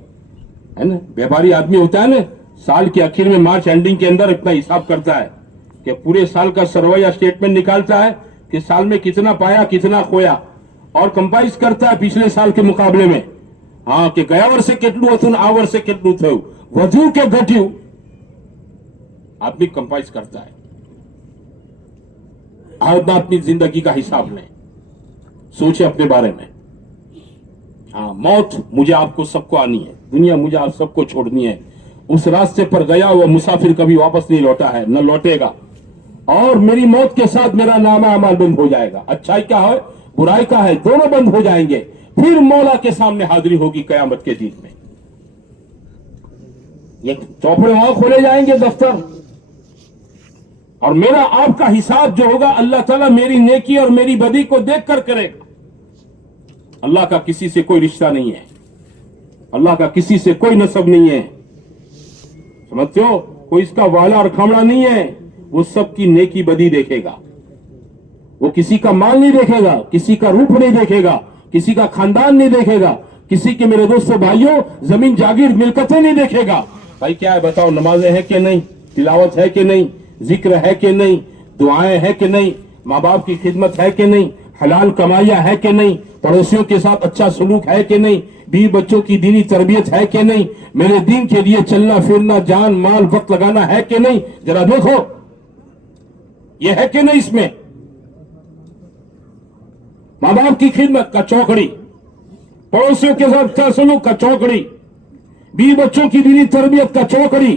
है ना। व्यापारी आदमी होता है ना, साल के आखिर में मार्च एंडिंग के अंदर इतना हिसाब करता है कि पूरे साल का सर्वे या स्टेटमेंट निकालता है कि साल में कितना पाया, कितना खोया, और कंपाइज करता है पिछले साल के मुकाबले में। हाँ, कि गया वर्षे કેટલું હતું, આ વર્ષે કેટલું થયું, વધુ કે ઘટ્યું, आदमी कंपाइज करता है। आदमी अपनी जिंदगी का हिसाब लें, सोचे अपने बारे में। हाँ, मौत मुझे आपको सबको आनी है, दुनिया मुझे आप सबको छोड़नी है। उस रास्ते पर गया हुआ मुसाफिर कभी वापस नहीं लौटा है, न लौटेगा, और मेरी मौत के साथ मेरा नामा अमाल बंद हो जाएगा। अच्छाई का है, बुराई का है, दोनों बंद हो जाएंगे। फिर मौला के सामने हाजिरी होगी कयामत के दिन में। ये चौपड़े वहां खोले जाएंगे, दफ्तर, और मेरा आपका हिसाब जो होगा अल्लाह ताला मेरी नेकी और मेरी बदी को देख कर करेगा। अल्लाह का किसी से कोई रिश्ता नहीं है, अल्लाह का किसी से कोई नसब नहीं है, समझते हो? कोई इसका वाला और खामड़ा नहीं है। वो सबकी नेकी बदी देखेगा, वो किसी का माल नहीं देखेगा, किसी का रूप नहीं देखेगा, किसी का खानदान नहीं देखेगा, किसी के, मेरे दोस्तों भाइयों, जमीन जागीर मिलकतें नहीं देखेगा। भाई क्या है बताओ, नमाजें है कि नहीं, तिलावत है कि नहीं, जिक्र है कि नहीं, दुआएं है कि नहीं, माँ बाप की खिदमत है कि नहीं, हलाल कमाइयां है कि नहीं, पड़ोसियों के साथ अच्छा सलूक है कि नहीं, बीवी बच्चों की दीनी तरबियत है कि नहीं, मेरे दीन के लिए चलना फिरना, जान माल वक्त लगाना है कि नहीं। जरा देखो ये है कि नहीं इसमें। माँ बाप की खिदमत का चौकड़ी, पड़ोसियों के साथ अच्छा सलूक का चौकड़ी, बीवी बच्चों की दीनी तरबियत का चौकड़ी।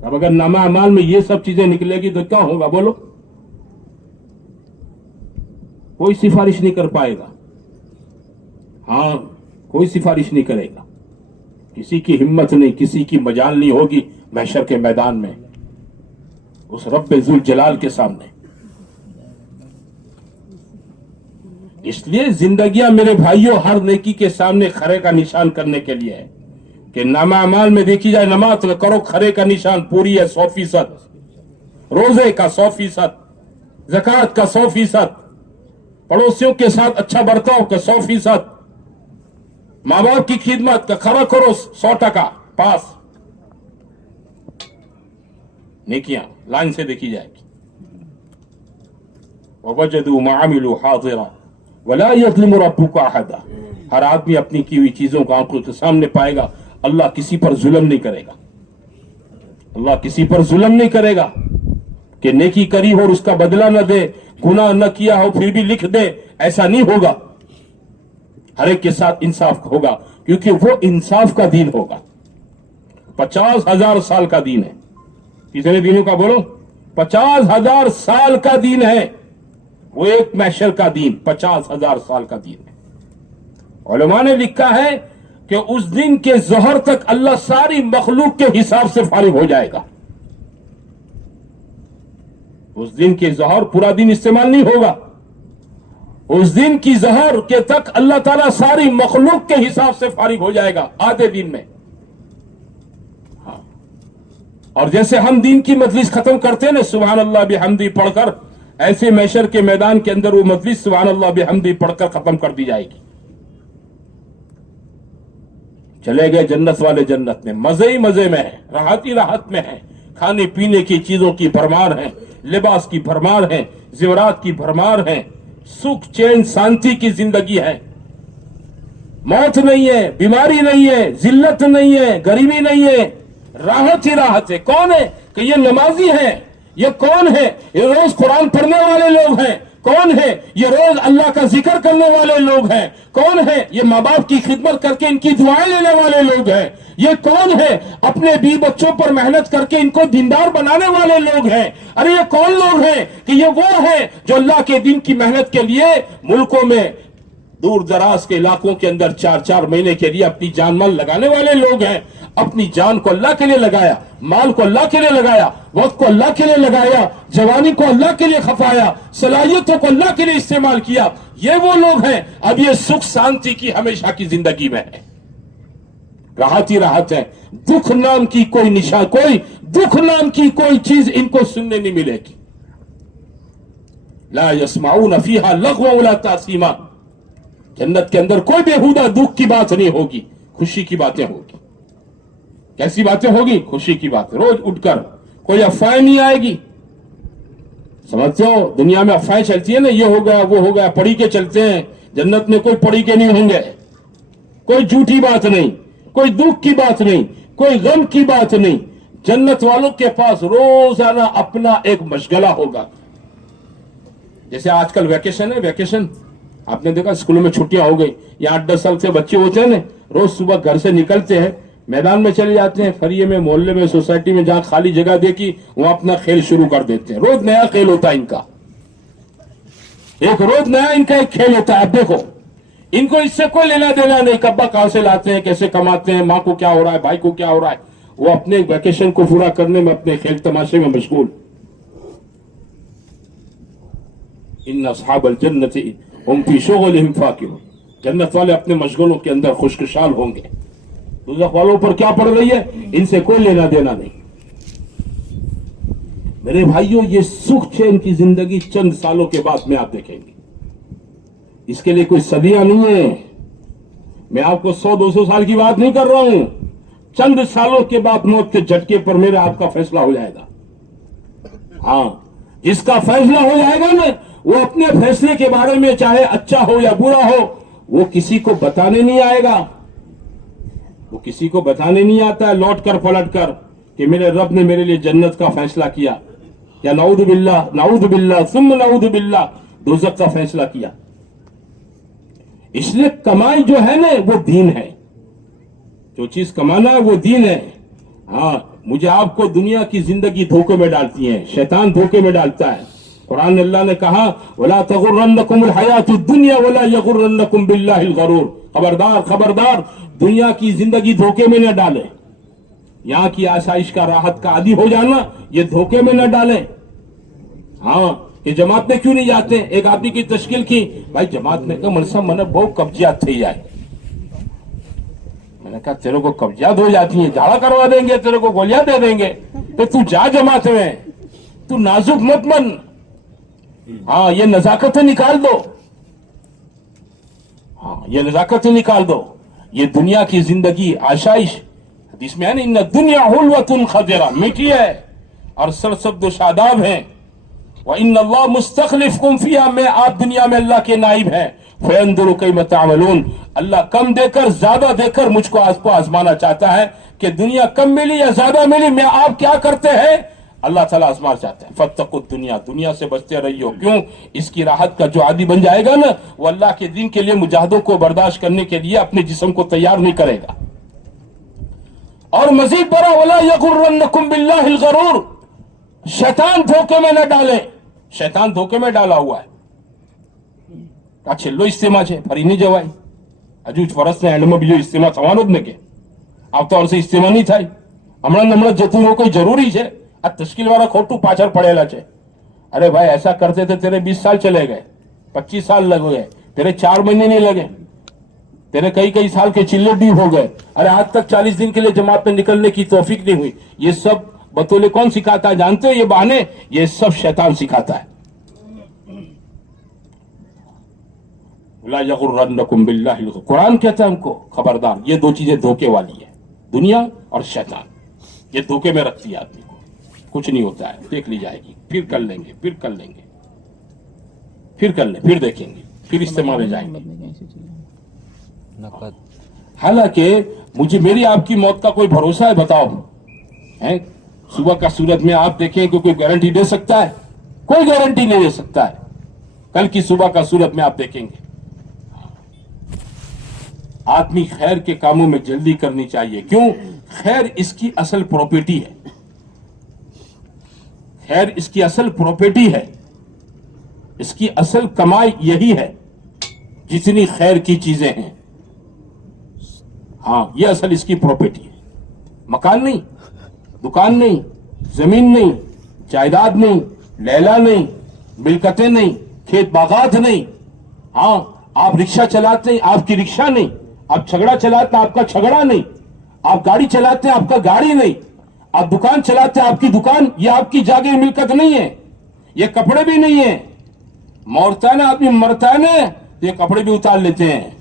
अब अगर नामा अमाल में ये सब चीजें निकलेगी तो क्या होगा बोलो? कोई सिफारिश नहीं कर पाएगा। हाँ, कोई सिफारिश नहीं करेगा, किसी की हिम्मत नहीं, किसी की मजाल नहीं होगी महशर के मैदान में उस रब्बे जुल जलाल के सामने। इसलिए जिंदगियां मेरे भाइयों हर नेकी के सामने खरे का निशान करने के लिए है कि नामा अमाल में देखी जाए, नमाज तो करो, खरे का निशान पूरी है 100%, रोजे का 100%, ज़कात का 100%, पड़ोसियों के साथ अच्छा बर्ताव का 100%, माँ बाप की खिदमत का खरा करो 100% पास। नेकियां लाइन से देखी जाएगी। ववजदू मा अमिलू हाज़िरा वला यज़लिमु रब्बुका अहदा। हर आदमी अपनी की हुई चीजों को आंखों के सामने पाएगा। अल्लाह किसी पर जुल्म नहीं करेगा, अल्लाह किसी पर जुल्म नहीं करेगा कि नेकी करी हो और उसका बदला न दे, गुनाह न किया हो फिर भी लिख दे, ऐसा नहीं होगा। हर एक के साथ इंसाफ होगा, क्योंकि वो इंसाफ का दीन होगा। 50,000 साल का दीन है। कितने दिनों का बोलो? 50,000 साल का दीन है। वो एक महशर का दीन 50,000 साल का दीन है। उलमा ने लिखा है कि उस दिन के ज़ोहर तक अल्लाह सारी मखलूक के हिसाब से फारिग हो जाएगा। उस दिन के ज़ोहर पूरा दिन इस्तेमाल नहीं होगा। उस दिन की ज़ोहर के तक अल्लाह ताला सारी मखलूक के हिसाब से फारिग हो जाएगा, आधे दिन में। हाँ। और जैसे हम दीन की मजलिस खत्म करते हैं ना सुभान अल्लाह बिहम्दी पढ़कर, ऐसे महशर के मैदान के अंदर वो मजलिस सुभान अल्लाह बिहम्दी पढ़कर खत्म कर दी जाएगी। चले गए जन्नत वाले जन्नत में, मजे ही मजे में है, राहत ही राहत में है। खाने पीने की चीजों की भरमार है, लिबास की भरमार है, जेवरात की भरमार है, सुख चैन शांति की जिंदगी है। मौत नहीं है, बीमारी नहीं है, जिल्लत नहीं है, गरीबी नहीं है, राहत ही राहत है। कौन है कि ये नमाजी है? ये कौन है? ये रोज कुरान पढ़ने वाले लोग हैं। कौन है? ये रोज अल्लाह का जिक्र करने वाले लोग हैं। कौन है? ये माँ बाप की खिदमत करके इनकी दुआएं लेने वाले लोग हैं। ये कौन है? अपने बीवी बच्चों पर मेहनत करके इनको दीनदार बनाने वाले लोग हैं। अरे ये कौन लोग हैं कि ये वो हैं जो अल्लाह के दिन की मेहनत के लिए मुल्कों में दूर दराज के इलाकों के अंदर 4-4 महीने के लिए अपनी जान माल लगाने वाले लोग हैं। अपनी जान को अल्लाह के लिए लगाया, माल को अल्लाह के लिए लगाया, वक्त को अल्लाह के लिए लगाया, जवानी को अल्लाह के लिए खपाया, सलाहियतों को अल्लाह के लिए इस्तेमाल किया। ये वो लोग हैं। अब ये सुख शांति की हमेशा की जिंदगी में है, राहत ही राहत है। दुख नाम की कोई निशा, कोई दुख नाम की कोई चीज इनको सुनने नहीं मिलेगी। ला यस्माऊन फीहा लग़वन वला तासीमा। जन्नत के अंदर कोई बेहुदा दुख की बात नहीं होगी, खुशी की बातें होगी। कैसी बातें होगी? खुशी की बातें। रोज उठकर कोई अफवाह नहीं आएगी। समझते हो, दुनिया में अफवाहें चलती है ना, ये हो गया वो हो गया, पढ़ी के चलते हैं। जन्नत में कोई पढ़ी के नहीं होंगे, कोई झूठी बात नहीं, कोई दुख की बात नहीं, कोई गम की बात नहीं। जन्नत वालों के पास रोजाना अपना एक मशगला होगा। जैसे आजकल वैकेशन है, वैकेशन आपने देखा स्कूलों में छुट्टियां हो गई, या 8-10 साल से बच्चे होते हैं ना, रोज सुबह घर से निकलते हैं, मैदान में चले जाते हैं, फरिये में, मोहल्ले में, सोसाइटी में, जहां खाली जगह देखी वहां अपना खेल शुरू कर देते हैं। रोज नया खेल होता है इनका, एक रोज नया इनका एक खेल होता है। अब देखो, इनको इससे कोई लेना देना नहीं, कब्बा कहां से लाते हैं, कैसे कमाते हैं, माँ को क्या हो रहा है, भाई को क्या हो रहा है। वो अपने वैकेशन को पूरा करने में, अपने खेल तमाशे में मशगूल। इन्ना अस्हाबल जन्नति हुम फी शुग़लिहिम फाकिहून। जन्नत वाले अपने मशगलों के अंदर खुशखुशाल होंगे। दोज़ख वालों पर क्या पड़ रही है, इनसे कोई लेना देना नहीं। मेरे भाइयों, ये सुख चैन की जिंदगी चंद सालों के बाद में आप देखेंगे। इसके लिए कोई सदियां नहीं है। मैं आपको 100-200 साल की बात नहीं कर रहा हूं। चंद सालों के बाद मौत के झटके पर मेरे आपका फैसला हो जाएगा। हाँ, जिसका फैसला हो जाएगा ना, वो अपने फैसले के बारे में चाहे अच्छा हो या बुरा हो, वो किसी को बताने नहीं आएगा। वो किसी को बताने नहीं आता है लौट कर पलट कर कि मेरे रब ने मेरे लिए जन्नत का फैसला किया, या नाऊद बिल्लाह सुम्मा नाऊद बिल्लाह दोज़ख का फैसला किया। इसलिए कमाई जो है ना, वो दीन है। जो चीज कमाना है वो दीन है। हाँ, मुझे आपको दुनिया की जिंदगी धोखे में डालती है, शैतान धोखे में डालता है। कुरान अल्लाह ने कहा, वला तगुर्रन्नकुमुल हयातुद दुनिया वला यगुर्रन्नकुम बिल्लाहिल गरूर। खबरदार खबरदार, दुनिया की जिंदगी धोखे में न डाले। यहां की आसाइश का, राहत का आदी हो जाना, ये धोखे में न डाले। हाँ, ये जमात में क्यों नहीं जाते? एक आदमी की तश्कील की, भाई जमात में का मनसा मन बहुत कब्जियात थी जाए। मैंने कहा तेरे को कब्जियात हो जाती है, झाड़ा करवा देंगे, तेरे को गोलियां दे देंगे, तो तू जा जमात में, तू नाजुक मत मन। हाँ, ये नजाकतें निकाल दो। हाँ, ये नजाकतें निकाल दो। ये दुनिया की जिंदगी आशाइश, हदीस में है ना, इन्ना दुनिया हुल्वतुन खदिरा, मीठी है और सरसब्द शादाब है। وَإِنَّ اللَّهَ مُسْتَخْلِفُكُمْ فِيهَا, میں آپ دنیا میں اللہ کے نائب ہیں. فَيَنْظُرُ كَيْفَ تَعْمَلُونَ, اللہ کم دے کر زیادہ دے کر مجھ کو آزمانا چاہتا ہے کہ دنیا کم ملی یا زیادہ ملی, میں آپ کیا کرتے ہیں اللہ تعالیٰ آزمانا چاہتا ہے. فَاتَّقُوا الدُّنْيَا, دنیا سے بچتے رہیو. کیوں؟ اس کی راحت کا جو عادی بن جائے گا نا, وہ اللہ کے دین کے لیے مجاہدوں کو برداشت کرنے کے لیے اپنے جسم کو تیار نہیں کرے گا. اور مزید بڑا, وَلَا يَغُرَّنَّكُمْ بِاللَّهِ الْغَرُورُ, شیطان دھوکے میں نہ ڈالے. شیطان دھوکے میں ڈالا ہوا ہے. چھلو اجتماع ہے فری نہیں جوائی ہجو فرس نے એન્ડમાં બીજો ઇજ્તિમા થવાનો જ ને કે આવતા વર્ષે ઇજ્તિમા નહીં થાય. હમણાં જતું રહો કોઈ જરૂરી છે? આ તશ્કીલ વાળા ખોટું પાછળ પડેલા છે. અરે ભાઈ ऐसा करते थे तेरे 20 साल चले गए, 25 साल लग गए, तेरे 4 महीने नहीं लगे, तेरे कई साल के चिल्ले भी हो गए. अरे आज तक 40 दिन के लिए जमात में निकलने की तौफीक नहीं हुई. ये सब बतौले कौन सिखाता है जानते हो? ये बहाने ये सब शैतान सिखाता है. ला यगुर्रन्नकुम बिल्लाहि, कुरान कहता है हमको खबरदार, ये दो चीजें धोखे वाली है, दुनिया और शैतान. ये धोखे में रखती है आदमी को. कुछ नहीं होता है, देख ली जाएगी, फिर कर लेंगे, फिर कर लेंगे, फिर कर ले, फिर देखेंगे, फिर इस्तेमाल में जाएंगे. हालांकि मुझे मेरी आपकी मौत का कोई भरोसा है? बताओ है? सुबह का सूरत में आप देखें कि कोई गारंटी दे सकता है? कोई गारंटी नहीं दे सकता है. कल की सुबह का सूरत में आप देखेंगे. आदमी खैर के कामों में जल्दी करनी चाहिए. क्यों? खैर इसकी असल प्रॉपर्टी है. खैर इसकी असल प्रॉपर्टी है, इसकी असल कमाई यही है जितनी खैर की चीजें हैं. हाँ, ये असल इसकी प्रॉपर्टी है. मकान नहीं, दुकान नहीं, जमीन नहीं, जायदाद नहीं, लैला नहीं, मिलकतें नहीं, खेत बागात नहीं. हाँ, आप रिक्शा चलाते हैं, आपकी रिक्शा नहीं. आप झगड़ा चलाते हैं, आपका झगड़ा नहीं. आप गाड़ी चलाते हैं, आपका गाड़ी नहीं. आप दुकान चलाते हैं, आपकी दुकान, ये आपकी जागीर मिलकत नहीं है. ये कपड़े भी नहीं है. मरता है ना आदमी, मरता है ना, तो ये कपड़े भी उतार लेते हैं.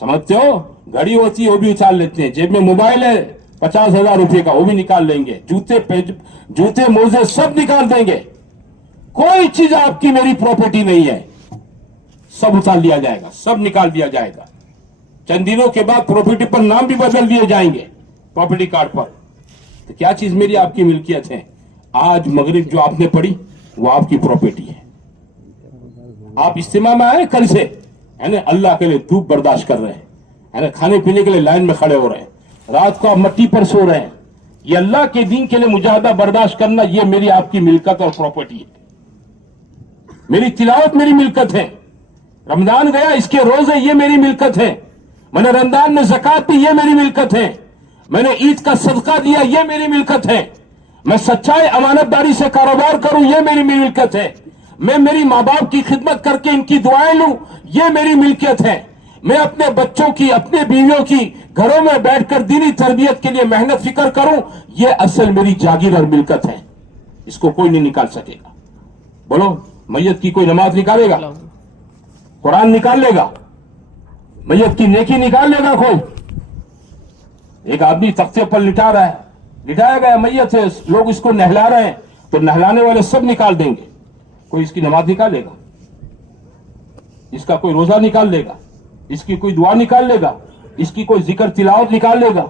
समझते हो? घड़ी होती है वो भी उतार लेते हैं. जेब में मोबाइल है 50,000 रुपए का, वो भी निकाल लेंगे. जूते मोजे सब निकाल देंगे. कोई चीज आपकी मेरी प्रॉपर्टी नहीं है. सब उतार लिया जाएगा, सब निकाल दिया जाएगा. चंद दिनों के बाद प्रॉपर्टी पर नाम भी बदल दिए जाएंगे प्रॉपर्टी कार्ड पर. तो क्या चीज मेरी आपकी मिल्कियत है? आज मगरिब जो आपने पढ़ी वो आपकी प्रॉपर्टी है. आप इस्तेमाल में आए कल से, है ना, अल्लाह के लिए धूप बर्दाश्त कर रहे हैं, है ना, खाने पीने के लिए लाइन में खड़े हो रहे हैं, रात को आप मट्टी पर सो रहे हैं. ये अल्लाह के दीन के लिए मुजाहिदा बर्दाश्त करना, ये मेरी आपकी मिल्कत और प्रॉपर्टी है. मेरी तिलावत मेरी मिल्कत है. रमजान गया, इसके रोजे ये मेरी मिल्कत है. मैंने रमजान में ज़कात दी, ये मेरी मिल्कत है. मैंने ईद का सदका दिया, ये मेरी मिल्कत है. मैं सच्चाई अमानतदारी से कारोबार करूं, ये मेरी मिल्कत है. मैं मेरी माँ बाप की खिदमत करके इनकी दुआएं लूं, ये मेरी मिल्कियत है. मैं अपने बच्चों की, अपने बीवियों की घरों में बैठकर दीनी तरबियत के लिए मेहनत फिक्र करूं, ये असल मेरी जागीर और मिल्कत है. इसको कोई नहीं निकाल सकेगा. बोलो, मैयत की कोई नमाज निकालेगा? कुरान निकाल लेगा? मैयत की नेकी निकाल लेगा कोई? एक आदमी तख्ते पर लिटा रहा है, लिटाया गया मैयत है, लोग इसको नहला रहे हैं, तो नहलाने वाले सब निकाल देंगे. कोई इसकी नमाज निकालेगा? इसका कोई रोजा निकाल लेगा? इसकी कोई दुआ निकाल लेगा? इसकी कोई जिक्र तिलावत निकाल लेगा?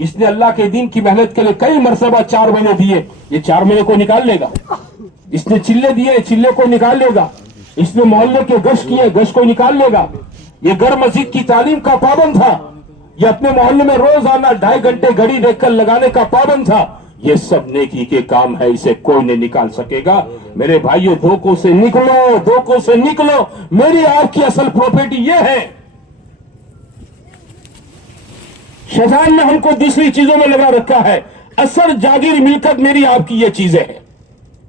इसने अल्लाह के दीन की मेहनत के लिए कई मरतबा 4 महीने दिए, ये 4 महीने को निकाल लेगा? इसने चिल्ले दिए, चिल्ले को निकाल लेगा? इसने मोहल्ले के गश्त किए, गश्त को निकाल लेगा? ये घर मस्जिद की तालीम का पाबंद था, ये अपने मोहल्ले में रोजाना 2.5 घंटे घड़ी देखकर लगाने का पाबंद था. ये सब नेकी के काम है, इसे कोई नहीं निकाल सकेगा. मेरे भाइयों, धोखों से निकलो, धोखों से निकलो. मेरी आपकी असल प्रॉपर्टी ये है. शैतान ने हमको दूसरी चीजों में लगा रखा है. असल जागीर मिल्कत मेरी आपकी ये चीजें हैं,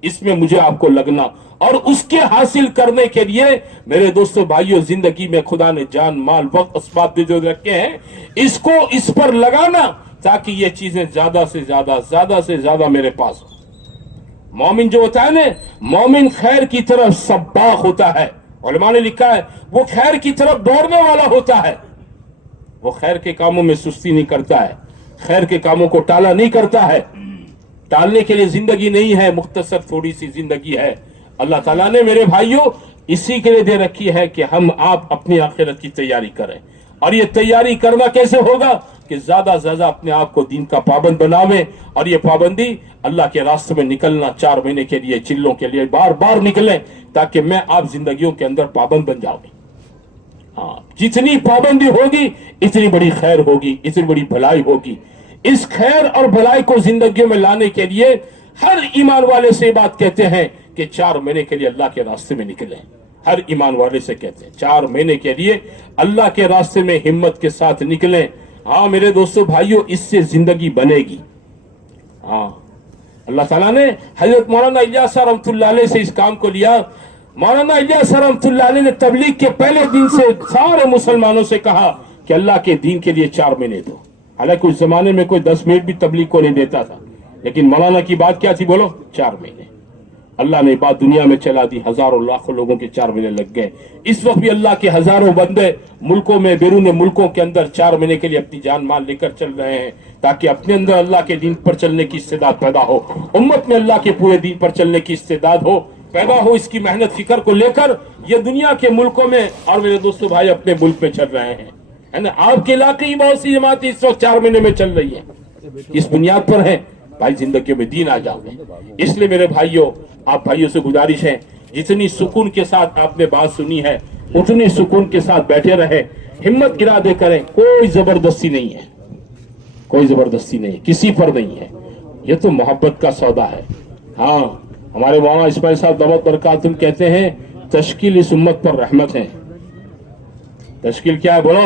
इसमें मुझे आपको लगना, और उसके हासिल करने के लिए मेरे दोस्तों भाइयों, जिंदगी में खुदा ने जान माल वक्त असबाब जो रखे हैं, इसको इस पर लगाना, ताकि ये चीजें ज्यादा से ज्यादा मेरे पास हो. मोमिन जो होता है ना, मोमिन खैर की तरफ सब्बाक होता है. उलमा ने लिखा है वो खैर की तरफ दौड़ने वाला होता है. वो खैर के कामों में सुस्ती नहीं करता है, खैर के कामों को टाला नहीं करता है. टालने के लिए जिंदगी नहीं है, मुख्तसर थोड़ी सी जिंदगी है। अल्लाह ताला ने मेरे भाइयों इसी के लिए दे रखी है कि हम आप अपनी आखिरत की तैयारी करें। और ये तैयारी करना कैसे होगा कि ज्यादा से ज्यादा अपने आप को दीन का पाबंद बनावे। और ये पाबंदी अल्लाह के रास्ते में निकलना 4 महीने के लिए, चिल्लों के लिए बार बार निकलें, ताकि मैं आप जिंदगियों के अंदर पाबंद बन जाऊं। हाँ, जितनी पाबंदी होगी इतनी बड़ी खैर होगी, इतनी बड़ी भलाई होगी। इस खैर और भलाई को जिंदगी में लाने के लिए हर ईमान वाले से बात कहते हैं कि 4 महीने के लिए अल्लाह के रास्ते में निकलें। हर ईमान वाले से कहते हैं 4 महीने के लिए अल्लाह के रास्ते में हिम्मत के साथ निकलें। हाँ मेरे दोस्तों भाइयों, इससे जिंदगी बनेगी। हाँ, अल्लाह ताला ने हजरत मौलाना इलियास रहमतुल्लाह अलैह से इस काम को लिया। मौलाना इलियास रहमतुल्लाह अलैह ने तबलीग के पहले दिन से सारे मुसलमानों से कहा कि अल्लाह के दीन के लिए 4 महीने दो। हालांकि उस जमाने में कोई 10 मिनट भी तबलीग को नहीं देता था, लेकिन मौलाना की बात क्या थी बोलो? 4 महीने। अल्लाह ने बात दुनिया में चला दी, हजारों लाखों लोगों के 4 महीने लग गए। इस वक्त भी अल्लाह के हजारों बंदे मुल्कों में, बैरून मुल्कों के अंदर 4 महीने के लिए अपनी जान माल लेकर चल रहे हैं, ताकि अपने अंदर अल्लाह के दीन पर चलने की इस्तेदाद पैदा हो, उम्मत में अल्लाह के पूरे दीन पर चलने की इस्तेदाद हो पैदा हो। इसकी मेहनत फिक्र को लेकर ये दुनिया के मुल्कों में और मेरे दोस्तों भाई अपने मुल्क में चल रहे हैं, है ना। आपके इलाके की बहुत सी जमातें इस वक्त 4 महीने में चल रही है। इस बुनियाद पर है भाई जिंदगी में दीन आ जाओगे। इसलिए मेरे भाइयों, आप भाइयों से गुजारिश है, जितनी सुकून के साथ आपने बात सुनी है उतनी सुकून के साथ बैठे रहे, हिम्मत इरादे करें। कोई जबरदस्ती नहीं है, कोई जबरदस्ती नहीं, किसी पर नहीं है। ये तो मोहब्बत का सौदा है। हाँ, हमारे मौलाना इस्माइल साहब दामत बरकातुहू कहते हैं तश्कील इस उम्मत पर रहमत है। तश्कील क्या है बोलो?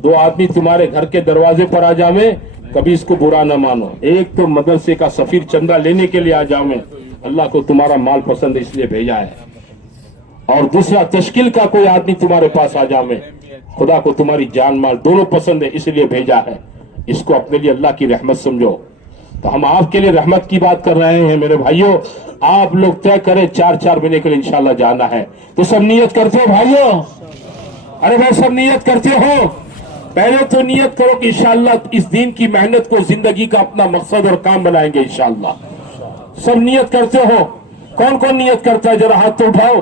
2 आदमी तुम्हारे घर के दरवाजे पर आ जावे, कभी इसको बुरा ना मानो। एक तो मदरसे का सफीर चंदा लेने के लिए आ जावे, अल्लाह को तुम्हारा माल पसंद है इसलिए भेजा है। और दूसरा तश्कील का कोई आदमी तुम्हारे पास आ जावे, खुदा को तुम्हारी जान माल दोनों पसंद है इसलिए भेजा है। इसको अपने लिए अल्लाह की रहमत समझो। तो हम आपके लिए रहमत की बात कर रहे हैं मेरे भाइयों। आप लोग तय करें 4 महीने के लिए इंशाल्लाह जाना है, तो सब नियत करते हो भाइयों? अरे भाई सब नियत करते हो? पहले तो नियत करो कि इंशाल्लाह इस दीन की मेहनत को जिंदगी का अपना मकसद और काम बनाएंगे इंशाल्लाह। सब नियत करते हो? कौन कौन नियत करता है? जरा हाथ तो उठाओ।